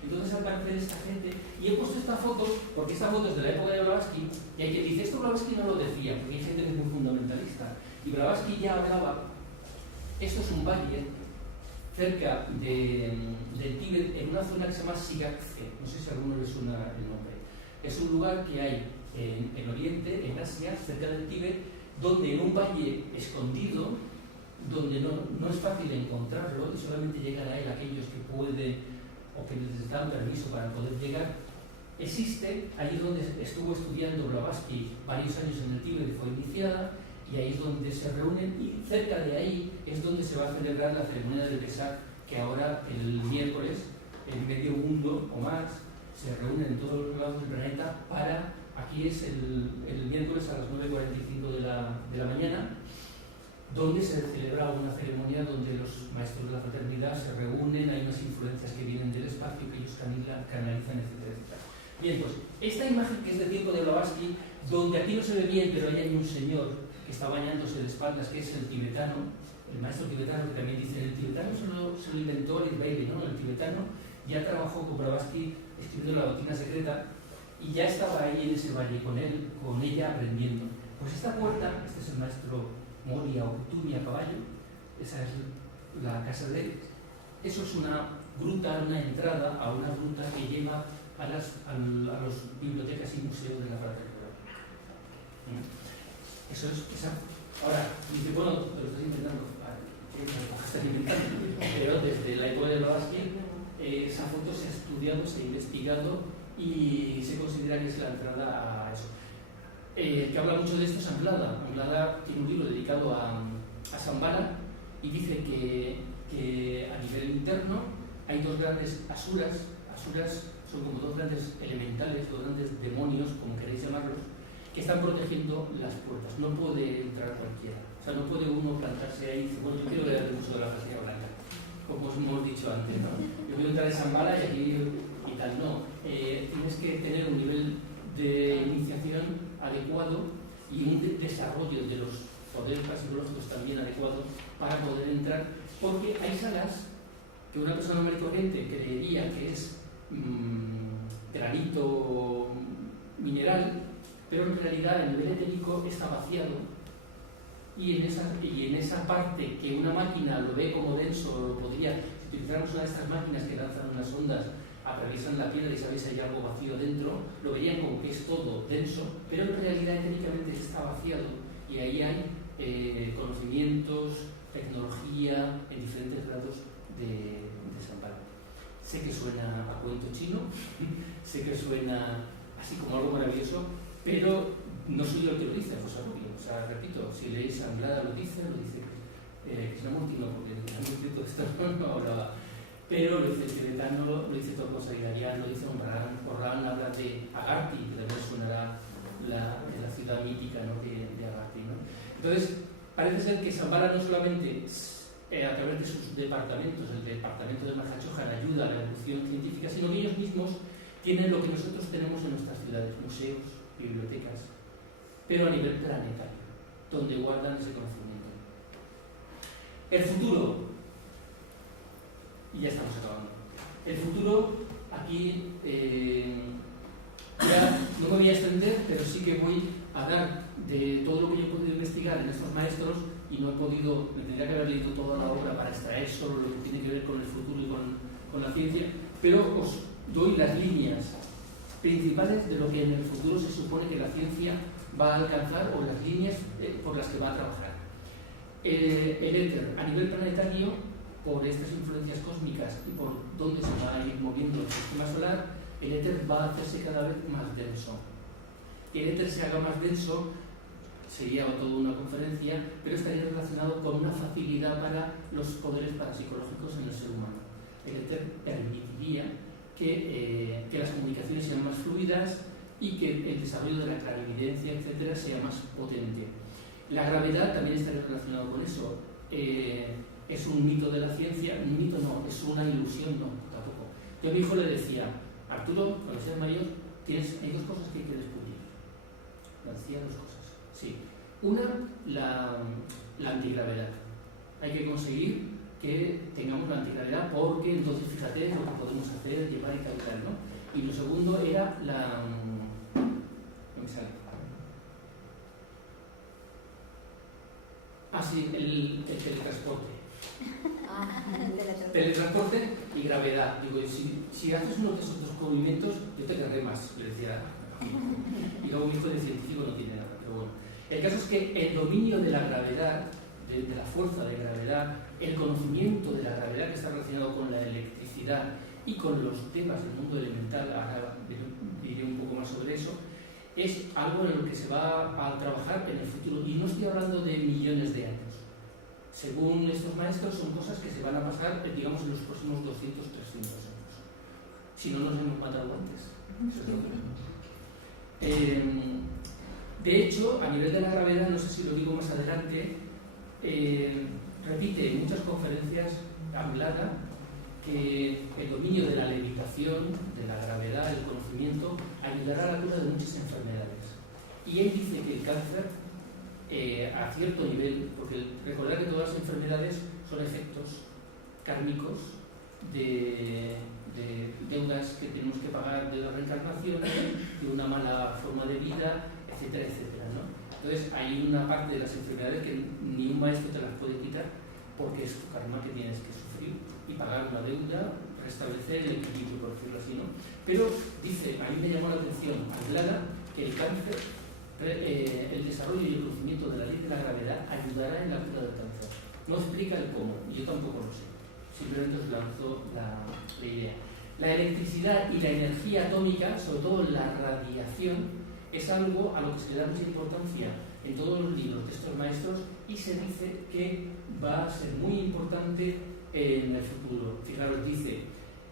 Entonces, al parecer, esta gente... Y he puesto esta foto, porque esta foto es de la época de Blavatsky, y hay quien dice, esto Blavatsky no lo decía, porque hay gente que es muy fundamentalista. Y Blavatsky ya hablaba, esto es un valle cerca del Tíbet, en una zona que se llama Sigakse, no sé si a alguno le suena el nombre. Es un lugar que hay en Oriente, en Asia, cerca del Tíbet, donde en un valle escondido, donde no es fácil encontrarlo, y solamente llegan a él aquellos que pueden o que les dan permiso para poder llegar, existe, ahí es donde estuvo estudiando Blavatsky varios años en el Tíbet, fue iniciada, y ahí es donde se reúnen, y cerca de ahí es donde se va a celebrar la ceremonia del Pesach, que ahora el miércoles, en medio mundo o más, se reúnen en todos los lados del planeta para, aquí es el miércoles a las 9:45 de la mañana, donde se celebra una ceremonia donde los maestros de la fraternidad se reúnen, hay unas influencias que vienen del espacio que ellos canalizan, etc. Bien, pues esta imagen que es del tiempo de Blavatsky, donde aquí no se ve bien, pero ahí hay un señor que está bañándose de espaldas, que es el tibetano, el maestro tibetano, que también dice, el tibetano se lo inventó el Bailey, ¿no? El tibetano ya trabajó con Blavatsky escribiendo la doctrina secreta y ya estaba ahí en ese valle con él, con ella aprendiendo. Pues esta puerta, este es el maestro Moria o Kutumi a caballo, esa es la casa de él. Eso es una gruta, una entrada a una gruta que lleva a las bibliotecas y museos de la fraternidad. Eso es esa. Ahora, dice, bueno, te lo estás inventando. Estás inventando. Pero desde la época de Blavatsky, esa foto se ha estudiado, se ha investigado y se considera que es la entrada a eso. El que habla mucho de esto es Anglada. Anglada tiene un libro dedicado a Shambhala y dice que a nivel interno hay dos grandes asuras. Asuras son como dos grandes elementales, dos grandes demonios, como queréis llamarlos, que están protegiendo las puertas. No puede entrar cualquiera. O sea, no puede uno plantarse ahí y decir, bueno, yo quiero ver el Museo de la Pastilla Blanca, como os hemos dicho antes, ¿no? Yo quiero entrar en Shambhala y aquí y tal. No. Tienes que tener un nivel de iniciación adecuado y un desarrollo de los poderes psicológicos también adecuados para poder entrar, porque hay salas que una persona normal y corriente creería que es granito mineral, pero en realidad el nivel etérico está vaciado y en esa parte que una máquina lo ve como denso, lo podría, si utilizáramos una de estas máquinas que lanzan unas ondas, atraviesan la piedra y sabéis hay algo vacío dentro, lo verían como que es todo denso, pero en realidad etéricamente está vaciado y ahí hay conocimientos, tecnología en diferentes grados de Shambhala. Sé que suena a cuento chino, sé que suena así como algo maravilloso, pero no soy yo el que lo dice, José Rubio. O sea, repito, si leéis Anglada lo dice Krishnamurti no, porque Krishnamurti todo esto no hablaba, pero lo dice el tibetano, lo dice Tormos Aguilarian, lo dice Orran habla de Agartha, que también sonará la ciudad mítica, ¿no?, de Agartha, ¿no? Entonces, parece ser que Shambhala no solamente a través de sus departamentos, el departamento de Mahachohan ayuda a la evolución científica, sino que ellos mismos tienen lo que nosotros tenemos en nuestras ciudades, museos, bibliotecas, pero a nivel planetario, donde guardan ese conocimiento. El futuro, y ya estamos acabando. El futuro, aquí ya no me voy a extender, pero sí que voy a dar de todo lo que yo he podido investigar en estos maestros y no he podido, me tendría que haber leído toda la obra para extraer solo lo que tiene que ver con el futuro y con la ciencia, pero os doy las líneas principales de lo que en el futuro se supone que la ciencia va a alcanzar o las líneas por las que va a trabajar. El éter a nivel planetario, por estas influencias cósmicas y por dónde se va a ir moviendo el sistema solar, el éter va a hacerse cada vez más denso. Que el éter se haga más denso sería toda una conferencia, pero estaría relacionado con una facilidad para los poderes parapsicológicos en el ser humano. El éter permitiría que las comunicaciones sean más fluidas y que el desarrollo de la clarividencia, etcétera, sea más potente. La gravedad también estaría relacionado con eso. Es un mito de la ciencia, un mito no, es una ilusión, no, tampoco. Yo a mi hijo le decía, Arturo, cuando seas mayor, hay dos cosas que hay que descubrir. Le decía dos cosas, sí. Una, la antigravedad. Hay que conseguir que tengamos la antigravedad porque entonces fíjate lo que podemos hacer, llevar y tal, ¿no? Y lo segundo era no me sale. Sí, el teletransporte. Teletransporte y gravedad. Digo, si haces uno de esos dos movimientos, yo te querré más, le decía. Y luego mi hijo de científico no tiene nada, pero bueno. El caso es que el dominio de la gravedad, de la fuerza de gravedad, el conocimiento de la gravedad que está relacionado con la electricidad y con los temas del mundo elemental, ahora diré un poco más sobre eso, es algo en lo que se va a trabajar en el futuro. Y no estoy hablando de millones de años. Según estos maestros, son cosas que se van a pasar, digamos, en los próximos 200, 300 años. Si no nos hemos matado antes. Eso es lo que... de hecho, a nivel de la gravedad, no sé si lo digo más adelante, repite en muchas conferencias Anglada que el dominio de la levitación, de la gravedad, del conocimiento, ayudará a la cura de muchas enfermedades. Y él dice que el cáncer a cierto nivel, porque recordad que todas las enfermedades son efectos kármicos de deudas que tenemos que pagar de las reencarnaciones, de una mala forma de vida, etcétera, etcétera, ¿no? Entonces hay una parte de las enfermedades que ni un maestro te las puede quitar porque es tu karma que tienes que sufrir y pagar una deuda, restablecer el equilibrio, por decirlo así, ¿no? Pero dice, a mí me llamó la atención, aclara que el cáncer, el desarrollo y el conocimiento de la ley de la gravedad ayudará en la cura del cáncer. No explica el cómo, y yo tampoco lo sé. Simplemente os lanzo la idea. La electricidad y la energía atómica, sobre todo la radiación, es algo a lo que se le da mucha importancia en todos los libros de estos maestros y se dice que va a ser muy importante en el futuro. Fijaros, dice,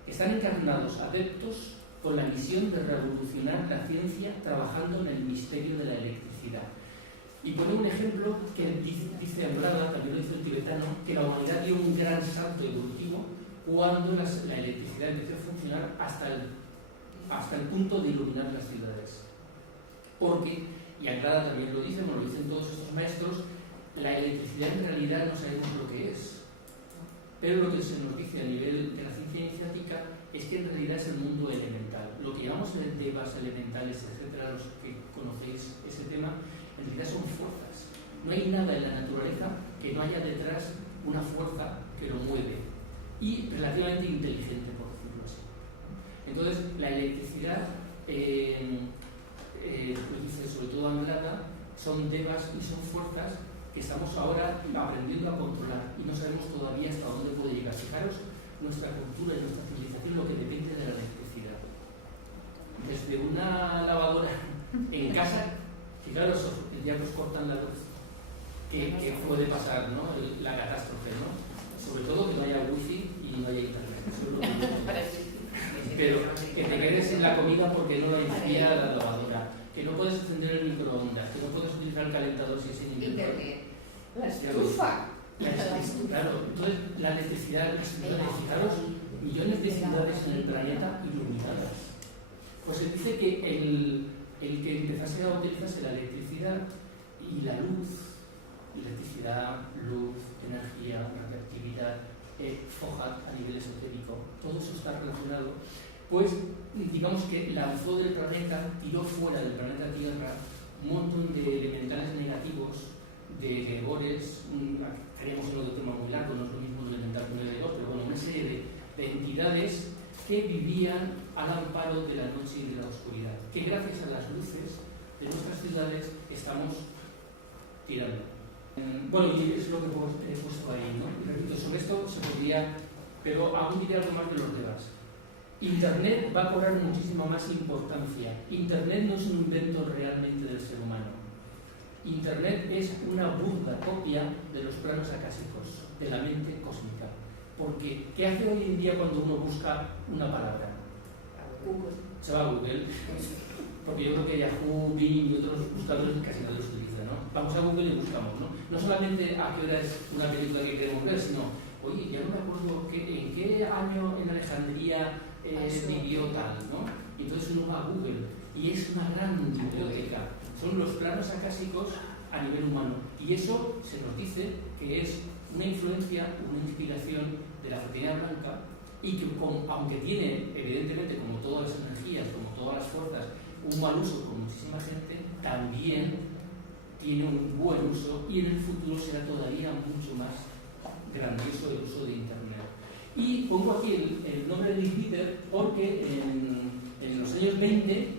están encarnados adeptos con la misión de revolucionar la ciencia trabajando en el misterio de la electricidad. Y pone un ejemplo que dice Andrada, también lo dice el tibetano, que la humanidad dio un gran salto evolutivo cuando la electricidad empezó a funcionar hasta el punto de iluminar las ciudades. Porque, y Andrada también lo dice, como lo dicen todos estos maestros, la electricidad en realidad no sabemos lo que es. Pero lo que se nos dice a nivel de la ciencia iniciática es que en realidad es el mundo elemental. Lo que llamamos devas elementales, etcétera, los que conocéis ese tema, en realidad son fuerzas. No hay nada en la naturaleza que no haya detrás una fuerza que lo mueve y relativamente inteligente, por decirlo así. Entonces, la electricidad, lo dice sobre todo Andrada, son devas y son fuerzas que estamos ahora aprendiendo a controlar y no sabemos todavía hasta dónde puede llegar. Fijaros, nuestra cultura y nuestra civilización lo que depende de la electricidad. Desde una lavadora en casa, fijaros, el día que os cortan la luz, que puede pasar, ¿no? La catástrofe, ¿no? Sobre todo que no haya wifi y no haya internet. Eso es lo que pero que te quedes en la comida porque no lo enfría la lavadora, que no puedes encender el microondas, que no puedes utilizar el calentador si es sin internet. La estufa. Claro, entonces la electricidad, fijaros, millones de ciudades en el planeta iluminadas. Pues se dice que el que empezase a utilizarse la electricidad y la luz, electricidad, luz, energía, radioactividad, Fohat a nivel esotérico, todo eso está relacionado, pues digamos que lanzó del planeta, tiró fuera del planeta Tierra un montón de elementales negativos, de gregores, tenemos uno de tema muy largo, no es lo mismo un elemental que un egregor, pero bueno, una serie de entidades que vivían al amparo de la noche y de la oscuridad, que gracias a las luces de nuestras ciudades estamos tirando. Bueno, y es lo que he puesto ahí, ¿no? Y repito, sobre esto se podría, pero aún diré algo más de los demás. Internet va a cobrar muchísima más importancia. Internet no es un invento realmente del ser humano. Internet es una burda copia de los planos acásicos, de la mente cósmica. Porque, ¿qué hace hoy en día cuando uno busca una palabra? Google. Se va a Google. Porque yo creo que Yahoo, Bing y otros buscadores casi no los utilizan, ¿no? Vamos a Google y buscamos, ¿no? No solamente a qué hora es una película que queremos ver, sino, oye, ya no me acuerdo en qué año en Alejandría vivió tal, ¿no? Y entonces uno va a Google y es una gran biblioteca. Son los planos acásicos a nivel humano. Y eso se nos dice que es una influencia, una inspiración de la fraternidad blanca y que, aunque tiene, evidentemente, como todas las energías, como todas las fuerzas, un mal uso por muchísima gente, también tiene un buen uso y en el futuro será todavía mucho más grandioso el uso de Internet. Y pongo aquí el nombre de Leadbeater porque en los años 20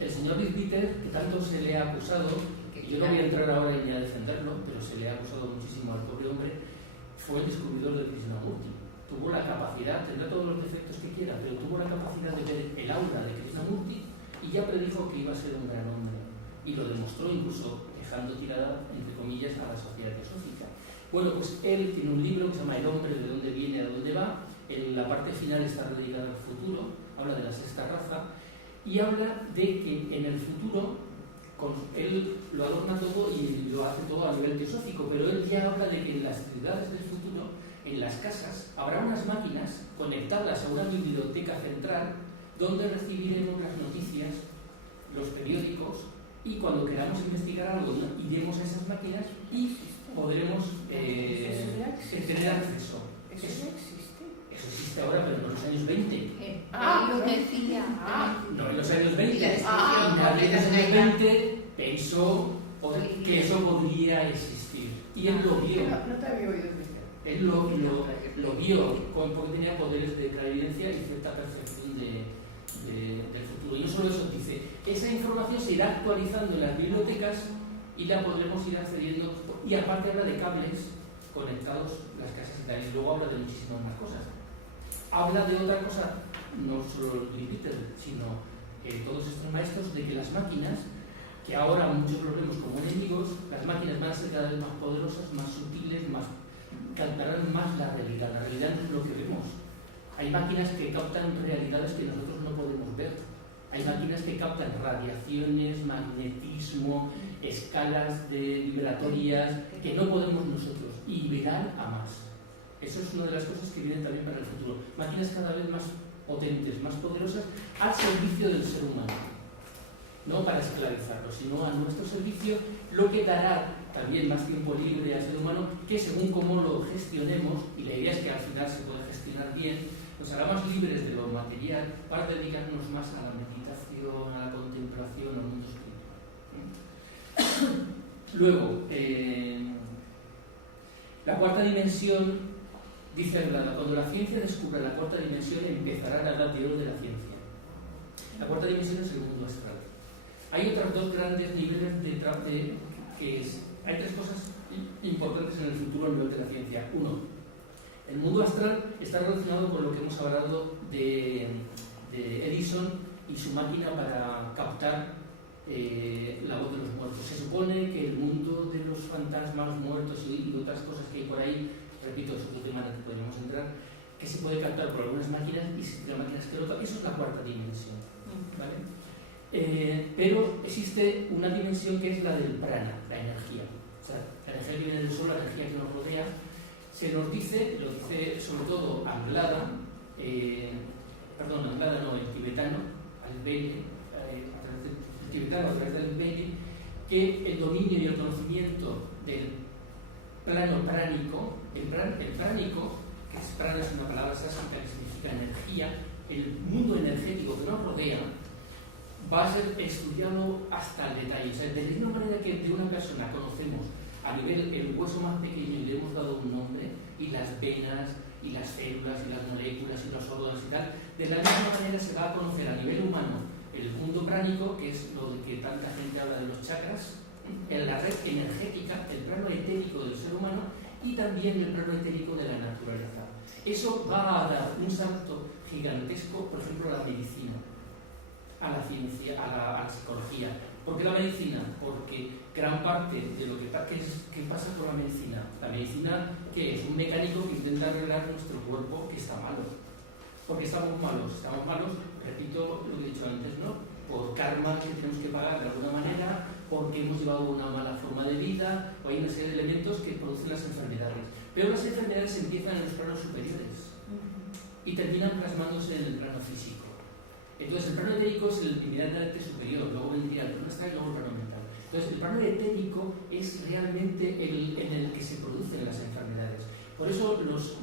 el señor Leadbeater, que tanto se le ha acusado, y yo no voy a entrar ahora ni a defenderlo, pero se le ha acusado muchísimo al pobre hombre, fue el descubridor de Krishnamurti. Tuvo la capacidad, tendrá todos los defectos que quiera, pero tuvo la capacidad de ver el aura de Krishnamurti y ya predijo que iba a ser un gran hombre. Y lo demostró incluso dejando tirada, entre comillas, a la sociedad teosófica. Bueno, pues él tiene un libro que se llama El hombre, de dónde viene, a dónde va. En la parte final está dedicada al futuro, habla de la sexta raza y habla de que en el futuro, él lo adorna todo y lo hace todo a nivel teosófico, pero él ya habla de que en las ciudades del futuro, en las casas, habrá unas máquinas conectadas a una biblioteca central donde recibiremos las noticias, los periódicos y cuando queramos investigar algo, ¿no?, iremos a esas máquinas y podremos tener acceso. Eso no existe. Eso existe ahora, pero en los años 20. Lo decía. No, en los años 20. Ah, En los años 20 pensó que eso podría existir. Y él lo vio. No te había oído. Él lo vio porque tenía poderes de clarividencia y cierta percepción del futuro. Y no solo eso, dice, esa información se irá actualizando en las bibliotecas y la podremos ir accediendo. Y aparte habla de cables conectados las casas de ahí. Luego habla de muchísimas más cosas. Habla de otra cosa, no solo Louis Peter, sino todos estos maestros, de que las máquinas, que ahora muchos los vemos como enemigos, las máquinas van a ser cada vez más poderosas, más sutiles, captarán más la realidad. La realidad no es lo que vemos. Hay máquinas que captan realidades que nosotros no podemos ver. Hay máquinas que captan radiaciones, magnetismo, escalas vibratorias que no podemos nosotros, y verán a más. Eso es una de las cosas que vienen también para el futuro. Máquinas cada vez más potentes, más poderosas, al servicio del ser humano. No para esclavizarlo, sino a nuestro servicio, lo que dará también más tiempo libre al ser humano, que según cómo lo gestionemos, y la idea es que al final se pueda gestionar bien, nos hará más libres de lo material para dedicarnos más a la meditación, a la contemplación, al mundo espiritual. Luego, la cuarta dimensión, dice Arlada, cuando la ciencia descubra la cuarta dimensión empezará la edad de oro de la ciencia. La cuarta dimensión es el mundo astral. Hay otros dos grandes niveles hay tres cosas importantes en el futuro a nivel de la ciencia. Uno, el mundo astral está relacionado con lo que hemos hablado de Edison y su máquina para captar la voz de los muertos. Se supone que el mundo de los fantasmas, muertos y otras cosas que hay por ahí, repito, es otro tema en el que podríamos entrar, que se puede captar por algunas máquinas y si la máquina es que otra. Eso es la cuarta dimensión, ¿vale? Pero existe una dimensión que es la del prana, la energía. O sea, la energía que viene del sol, la energía que nos rodea. Se nos dice, lo dice sobre todo Anglada, Anglada no, el tibetano, el tibetano a través del Beili, que el dominio y el conocimiento del plano pránico, el pránico, que es prana, es una palabra sánscrita que significa energía, el mundo energético que nos rodea, va a ser estudiado hasta el detalle. O sea, de la misma manera que de una persona conocemos a nivel el hueso más pequeño y le hemos dado un nombre, y las venas, y las células, y las moléculas, y los órganos y tal, de la misma manera se va a conocer a nivel humano el mundo pránico, que es lo de que tanta gente habla de los chakras, la red energética, el plano etérico del ser humano, y también el plano etérico de la naturaleza. Eso va a dar un salto gigantesco, por ejemplo, a la medicina, a la ciencia, a la psicología. ¿Por qué la medicina? Porque gran parte de lo que pasa con la medicina. La medicina, ¿qué es? Un mecánico que intenta arreglar nuestro cuerpo que está malo. ¿Por qué estamos malos? Estamos malos, repito lo que he dicho antes, ¿no? Por karma que tenemos que pagar de alguna manera, porque hemos llevado una mala forma de vida, o hay una serie de elementos que producen las enfermedades. Pero las enfermedades empiezan en los planos superiores y terminan plasmándose en el plano físico. Entonces, el plano etérico es el inmediatamente superior, luego vendría el plano astral y luego el plano mental. Entonces, el plano etérico es realmente en el que se producen las enfermedades. Por eso, los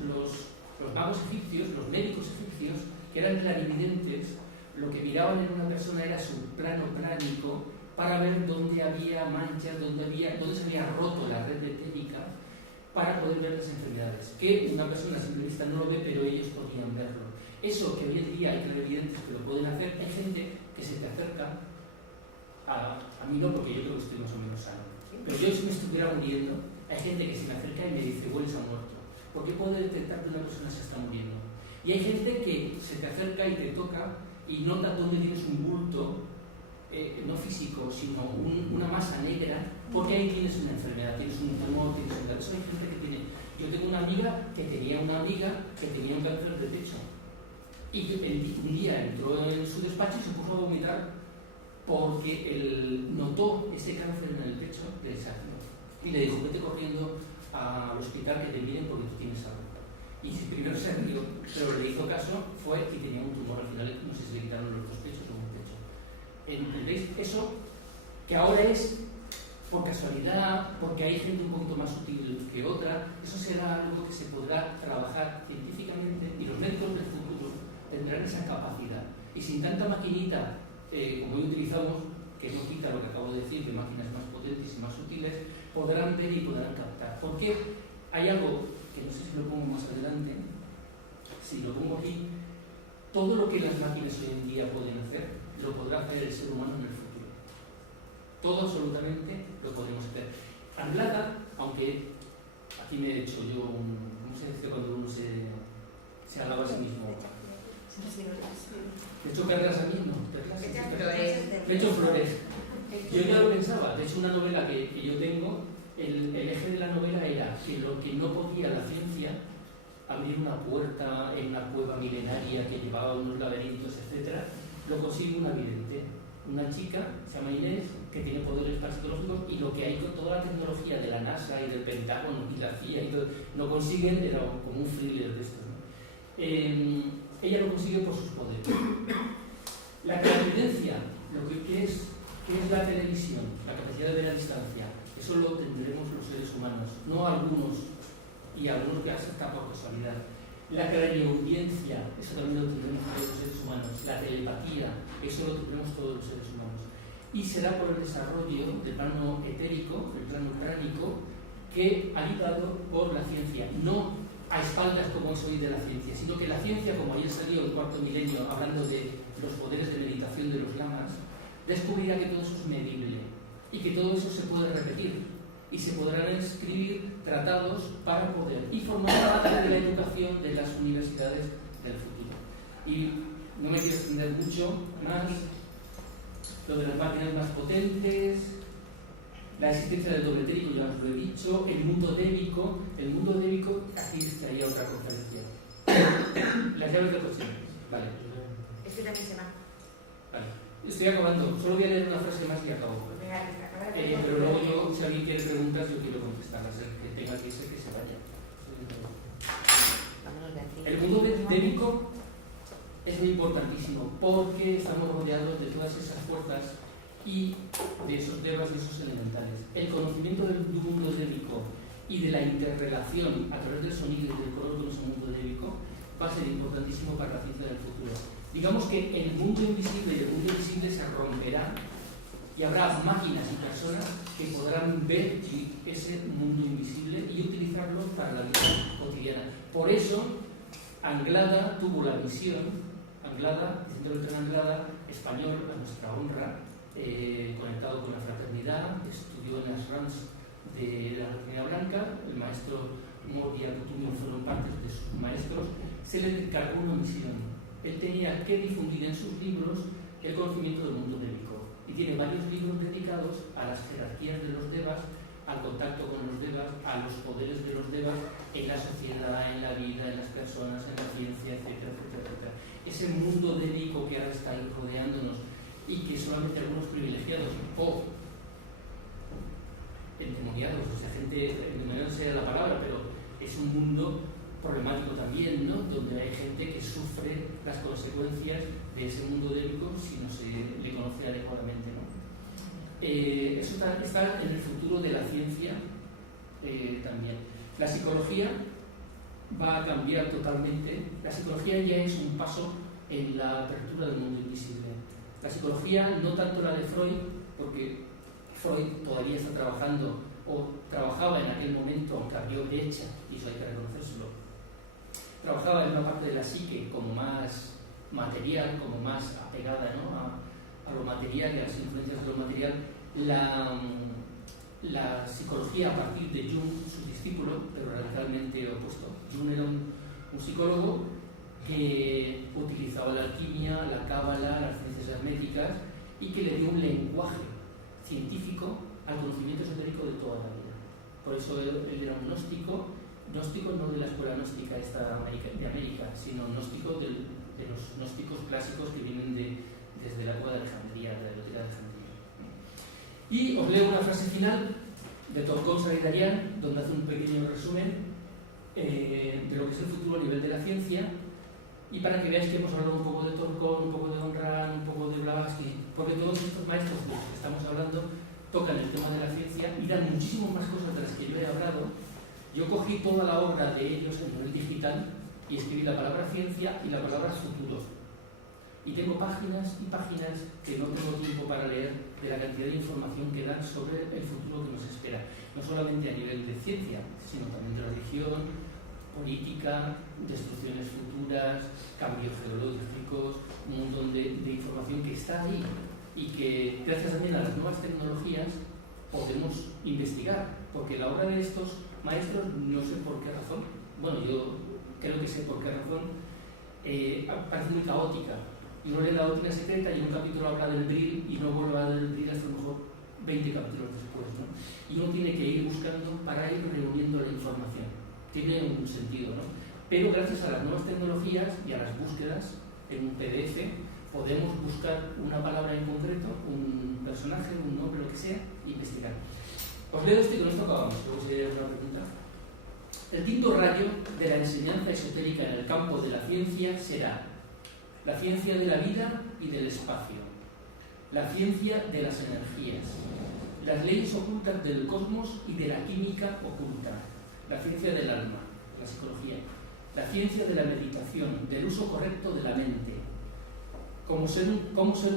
magos egipcios, los médicos egipcios, que eran clarividentes, lo que miraban en una persona era su plano pránico para ver dónde había manchas, dónde se había roto la red etérica, para poder ver las enfermedades. Que una persona a simple vista no lo ve, pero ellos podían verlo. Eso que hoy en día hay clarividentes que lo pueden hacer, hay gente que se te acerca, a mí no, porque yo creo que estoy más o menos sano, pero yo si me estuviera muriendo, hay gente que se me acerca y me dice, hueles a muerto, porque puedo detectar que una persona se está muriendo. Y hay gente que se te acerca y te toca y nota dónde tienes un bulto, no físico, sino una masa negra, porque ahí tienes una enfermedad, tienes un tumor, tienes un cáncer. Eso hay gente que tiene. Yo tengo una amiga que tenía un cáncer de pecho. Y un día entró en su despacho y se puso a vomitar porque él notó ese cáncer en el pecho del sacro. Y le dijo, vete corriendo al hospital que te miren porque tú tienes algo. Y primero se rió, pero le hizo caso, fue y tenía un tumor. Al final no sé si le quitaron los dos pechos o un pecho. ¿Veis? Eso que ahora es por casualidad, porque hay gente un poquito más útil que otra, eso será algo que se podrá trabajar científicamente y los médicos del futuro tendrán esa capacidad. Y sin tanta maquinita como hoy utilizamos, que no quita lo que acabo de decir, de máquinas más potentes y más útiles, podrán ver y podrán captar. Porque hay algo que no sé si lo pongo más adelante, si lo pongo aquí, todo lo que las máquinas hoy en día pueden hacer, lo podrá hacer el ser humano en el futuro. Todo absolutamente lo podemos hacer. Anglada, aunque aquí me he hecho yo ¿cómo se dice cuando uno se alaba a sí mismo? ¿Me he hecho perlas a mí? No, perlas. Me he hecho flores. Yo ya lo pensaba. De hecho, una novela que yo tengo, el eje de la novela era que lo que no podía la ciencia, abrir una puerta en una cueva milenaria que llevaba unos laberintos, etc., lo consigue una vidente. Una chica, se llama Inés, que tiene poderes parapsicológicos, y lo que hay con toda la tecnología de la NASA y del Pentágono y la CIA y todo, no consiguen, era como un thriller de estos, ¿no? Ella lo consigue por sus poderes. La clarividencia, ¿qué es la televisión? La capacidad de ver a distancia. Eso lo tendremos los seres humanos, no algunos, y algunos que hasta por casualidad. La clariaudiencia, eso también lo tendremos todos los seres humanos. La telepatía, eso lo tendremos todos los seres humanos. Y será por el desarrollo del plano etérico, el plano cránico, que ayudado por la ciencia, no a espaldas como es hoy de la ciencia, sino que la ciencia, como ayer salió el cuarto milenio hablando de los poderes de meditación de los lamas, descubrirá que todo eso es medible y que todo eso se puede repetir y se podrán escribir tratados para poder y formar parte de la educación de las universidades del futuro. Y no me quiero extender mucho más, lo de las máquinas más potentes, la existencia del doble etérico, ya os lo he dicho, el mundo débico, aquí estaría otra conferencia. Las llaves de cocina, vale. Este también se va. Vale. Estoy acabando, solo voy a leer una frase más y acabo. Pero luego yo, si alguien quiere preguntas, yo quiero contestarlas, el que tenga que irse, que se vaya. El mundo débico es muy importantísimo porque estamos rodeados de todas esas fuerzas y de esos devas y esos elementales. El conocimiento del mundo débico y de la interrelación a través del sonido y del color con ese mundo débico va a ser importantísimo para la ciencia del futuro. Digamos que el mundo invisible y el mundo visible se romperá y habrá máquinas y personas que podrán ver ese mundo invisible y utilizarlo para la vida cotidiana. Por eso, Anglada tuvo la visión, diciendo el tren Anglada, español a nuestra honra, conectado con la fraternidad, estudió en las RAMS de la Fraternidad Blanca, el maestro Mori y Arturo fueron partes de sus maestros, se le encargó una misión. Él tenía que difundir en sus libros el conocimiento del mundo débico. Y tiene varios libros dedicados a las jerarquías de los devas, al contacto con los devas, a los poderes de los devas en la sociedad, en la vida, en las personas, en la ciencia, etcétera, etcétera, etcétera. Ese mundo débico que ahora está ahí rodeándonos y que solamente algunos privilegiados o endemoniados, o sea, gente, endemoniado sea la palabra, pero es un mundo problemático también, ¿no? Donde hay gente que sufre las consecuencias de ese mundo débico si no se le conoce adecuadamente, ¿no? Eso está en el futuro de la ciencia también. La psicología va a cambiar totalmente. La psicología ya es un paso en la apertura del mundo invisible. La psicología, no tanto la de Freud, porque Freud todavía está trabajando, o trabajaba en aquel momento, aunque abrió brecha, y eso hay que reconocérselo, trabajaba en una parte de la psique como más material, como más apegada, ¿no? a lo material y a las influencias de lo material. La psicología a partir de Jung, su discípulo, pero radicalmente opuesto. Jung era un psicólogo que utilizaba la alquimia, la cábala, las ciencias herméticas y que le dio un lenguaje científico al conocimiento esotérico de toda la vida. Por eso él era un gnóstico no de la escuela gnóstica de América, sino gnóstico de los gnósticos clásicos que vienen desde la cueva de Alejandría, de la biblioteca de Alejandría. Y os leo una frase final de Torcón Saridarian, donde hace un pequeño resumen de lo que es el futuro a nivel de la ciencia. Y para que veáis que hemos hablado un poco de Torcón, un poco de Don Rand, un poco de Blavatsky, porque todos estos maestros de los que estamos hablando tocan el tema de la ciencia y dan muchísimas más cosas de las que yo he hablado. Yo cogí toda la obra de ellos en nivel digital y escribí la palabra ciencia y la palabra futuro. Y tengo páginas y páginas que no tengo tiempo para leer de la cantidad de información que dan sobre el futuro que nos espera. No solamente a nivel de ciencia, sino también de religión, política, destrucciones futuras, cambios geológicos, un montón de información que está ahí y que gracias también a las nuevas tecnologías podemos investigar, porque la obra de estos maestros, no sé por qué razón, bueno, yo creo que sé por qué razón, parece muy caótica. Y uno lee la doctrina secreta y en un capítulo habla del Brill y no vuelve a hablar del Brill hasta a lo mejor 20 capítulos después, ¿no? Y uno tiene que ir buscando para ir reuniendo la información. Tiene un sentido, ¿no? Pero gracias a las nuevas tecnologías y a las búsquedas en un PDF podemos buscar una palabra en concreto, un personaje, un nombre, lo que sea, e investigar. Os leo esto y con esto acabamos. Luego si hay alguna pregunta. El quinto rayo de la enseñanza esotérica en el campo de la ciencia será la ciencia de la vida y del espacio, la ciencia de las energías, las leyes ocultas del cosmos y de la química oculta, la ciencia del alma, la psicología, la ciencia de la meditación, del uso correcto de la mente, cómo ser un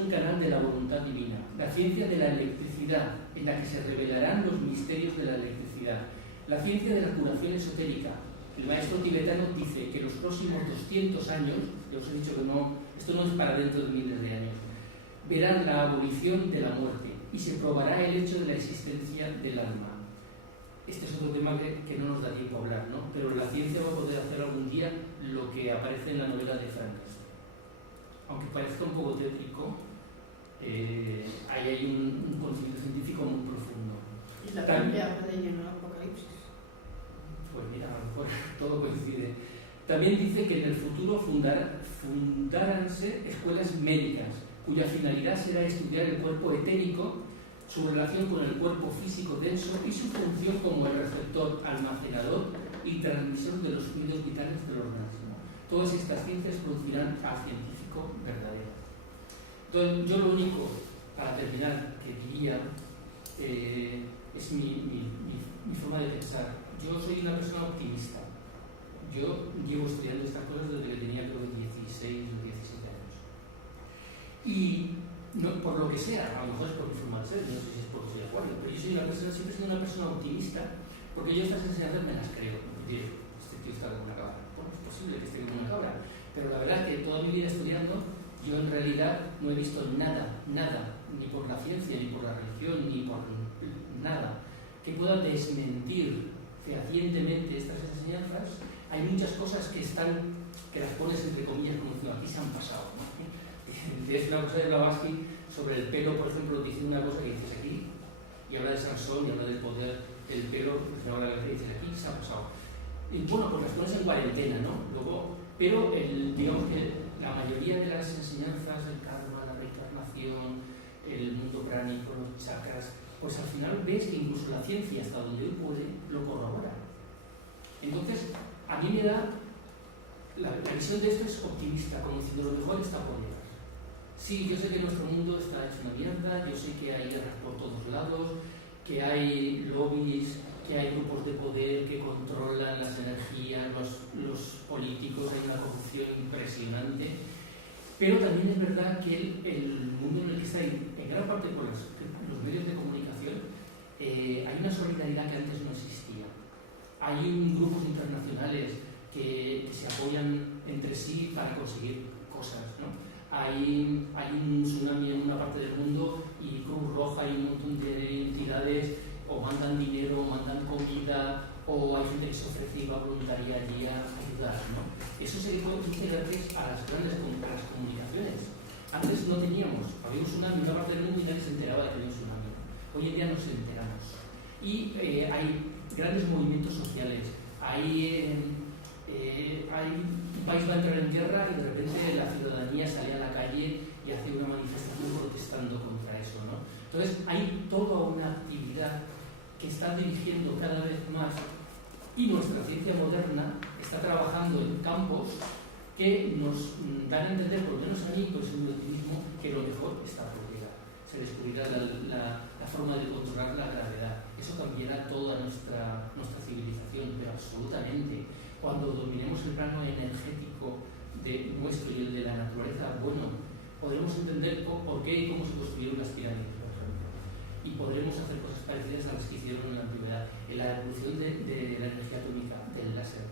canal de la voluntad divina, la ciencia de la electricidad, en la que se revelarán los misterios de la electricidad, la ciencia de la curación esotérica. El maestro tibetano dice que los próximos 200 años, ya os he dicho que no, esto no es para dentro de miles de años, verán la abolición de la muerte y se probará el hecho de la existencia del alma. Este es otro tema que no nos da tiempo a hablar, ¿no? Pero la ciencia va a poder hacer algún día lo que aparece en la novela de Frankenstein. Aunque parezca un poco tétrico, ahí hay un conocimiento científico muy profundo. Y la Biblia habla de ello en el Apocalipsis. Pues mira, a lo mejor todo coincide. También dice que en el futuro fundaránse escuelas médicas, cuya finalidad será estudiar el cuerpo etérico, su relación con el cuerpo físico denso y su función como el receptor, almacenador y transmisor de los fluidos vitales del organismo. Todas estas ciencias producirán al científico verdadero. Entonces, yo lo único, para terminar, que diría es mi forma de pensar. Yo soy una persona optimista. Yo llevo estudiando estas cosas desde que tenía creo 16 o 17 años. Y no, por lo que sea, a lo mejor es por mi forma de ser, no sé si es porque soy acuario, pero yo soy una persona, siempre he sido una persona optimista, porque yo estas enseñanzas me las creo. Diré, este tío está como una cabra. Bueno, es posible que esté como una cabra, pero la verdad es que toda mi vida estudiando, yo en realidad no he visto nada, ni por la ciencia, ni por la religión, ni por nada, que pueda desmentir fehacientemente estas enseñanzas. Hay muchas cosas que las pones entre comillas como diciendo, aquí se han pasado, ¿no? Es una cosa de Blavatsky sobre el pelo, por ejemplo, dice una cosa que dices aquí, y habla de Sansón, y habla del poder del pelo, pues no habla de que dices aquí, se ha pasado. Y bueno, pues las pones en cuarentena, ¿no? Luego, pero digamos que la mayoría de las enseñanzas, el karma, la reencarnación, el mundo pránico, los chakras, pues al final ves que incluso la ciencia, hasta donde hoy puede, lo corrobora. Entonces, a mí me da, la visión de esto es optimista, como diciendo lo mejor está por llegar. Sí, yo sé que nuestro mundo está hecho una mierda, yo sé que hay guerras por todos lados, que hay lobbies, que hay grupos de poder que controlan las energías, los políticos, hay una corrupción impresionante, pero también es verdad que el mundo en el que está, en gran parte por los medios de comunicación, hay una solidaridad que antes no existía. Hay grupos internacionales que se apoyan entre sí para conseguir cosas, ¿no? Hay un tsunami en una parte del mundo y Cruz Roja y un montón de entidades o mandan dinero, o mandan comida, o hay gente que se ofrece y va voluntaria allí a ayudar, ¿no? Eso se dice gracias a las grandes comunicaciones. Antes no teníamos, había un tsunami en una parte del mundo y nadie se enteraba de que había un tsunami. Hoy en día nos enteramos. Y hay grandes movimientos sociales. Un país va a entrar en guerra y de repente la ciudadanía sale a la calle y hace una manifestación protestando contra eso, ¿no? Entonces hay toda una actividad que está dirigiendo cada vez más y nuestra ciencia moderna está trabajando en campos que nos dan a entender, por lo menos a mí, por ese optimismo, que lo mejor está por llegar. Se descubrirá la forma de controlar la gravedad. Eso cambiará toda nuestra civilización, pero absolutamente. Cuando dominemos el plano energético de nuestro y el de la naturaleza, bueno, podremos entender por qué y cómo se construyeron las pirámides, por ejemplo. Y podremos hacer cosas parecidas a las que hicieron en la antigüedad. En la evolución de la energía atómica, del láser,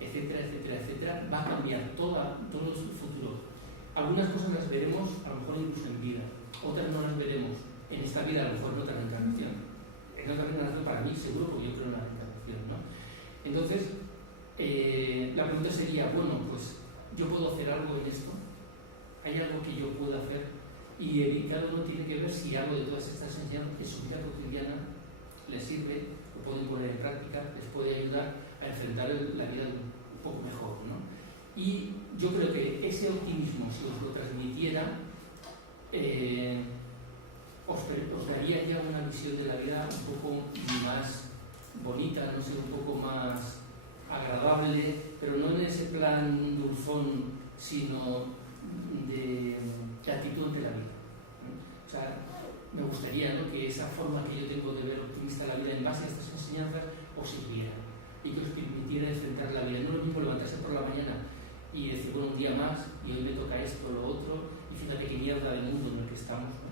etcétera, etcétera, etcétera, va a cambiar todo su futuro. Algunas cosas las veremos a lo mejor incluso en vida, otras no las veremos en esta vida, a lo mejor en otra reencarnación. En otra reencarnación para mí seguro, porque yo creo en la reencarnación, ¿no? Entonces, la pregunta sería, bueno, pues yo puedo hacer algo en esto, hay algo que yo puedo hacer, y cada uno tiene que ver si algo de todas estas enseñanzas en su vida cotidiana les sirve, lo pueden poner en práctica, les puede ayudar a enfrentar la vida un poco mejor, ¿no? Y yo creo que ese optimismo, si os lo transmitiera, os daría ya una visión de la vida un poco más bonita, no sé, un poco más agradable, pero no en ese plan dulzón, sino de actitud ante la vida, ¿no? O sea, me gustaría, ¿no?, que esa forma que yo tengo de ver optimista la vida en base a estas enseñanzas os sirviera y que os permitiera enfrentar la vida. No es lo mismo levantarse por la mañana y decir, bueno, un día más y hoy me toca esto o lo otro y fíjate qué mierda del mundo en el que estamos, ¿no?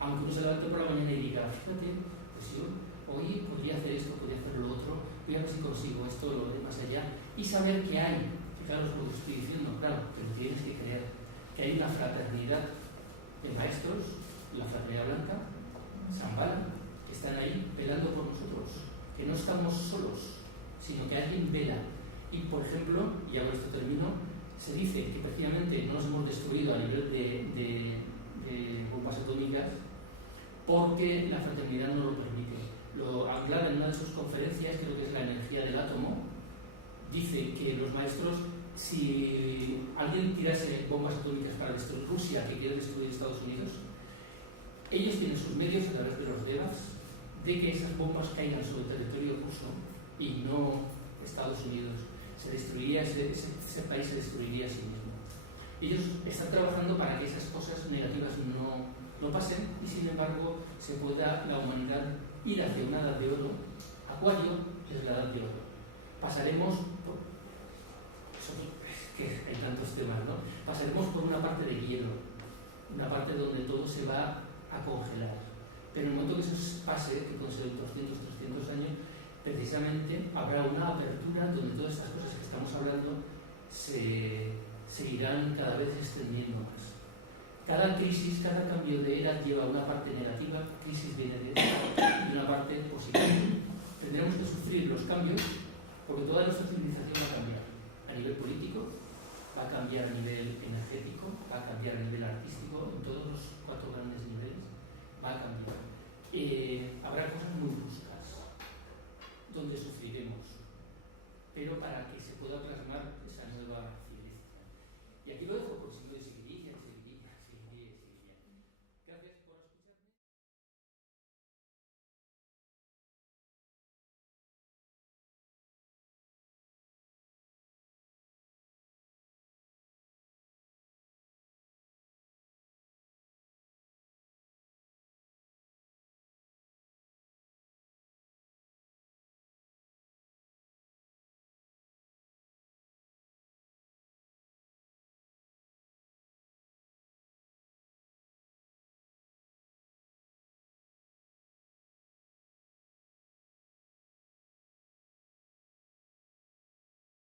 Aunque uno se levante por la mañana y diga, fíjate, pues yo hoy podría hacer esto, podría hacer lo otro, voy a ver si consigo esto o lo de más allá, y saber que hay, fijaros lo que estoy diciendo, claro, que lo tienes que creer, que hay una fraternidad de maestros, la fraternidad blanca, Shambhala, que están ahí velando por nosotros, que no estamos solos, sino que alguien vela. Y por ejemplo, y ya con esto termino, se dice que precisamente no nos hemos destruido a nivel de bombas atómicas porque la fraternidad no lo permite. Lo aclara en una de sus conferencias, creo que es la energía del átomo, dice que los maestros, si alguien tirase bombas atómicas para destruir Rusia, que quiere destruir Estados Unidos, ellos tienen sus medios a través de los devas de que esas bombas caigan sobre el territorio ruso y no Estados Unidos. Se destruiría ese país, se destruiría a sí mismo. Ellos están trabajando para que esas cosas negativas no pasen y sin embargo se pueda la humanidad ir hacia una edad de oro. Acuario es la edad de oro. Pasaremos por, es que hay tantos temas, ¿no? Pasaremos por una parte de hielo, una parte donde todo se va a congelar. Pero en el momento que eso pase, que pueden ser 200, 300 años, precisamente habrá una apertura donde todas estas cosas que estamos hablando se irán cada vez extendiendo más. Cada crisis, cada cambio de era lleva una parte negativa, crisis viene de y una parte positiva. Tendremos que sufrir los cambios porque toda nuestra civilización va a cambiar a nivel político, va a cambiar a nivel energético, va a cambiar a nivel artístico, en todos los 4 grandes niveles va a cambiar. Habrá cosas muy bruscas donde sufriremos, pero para que se pueda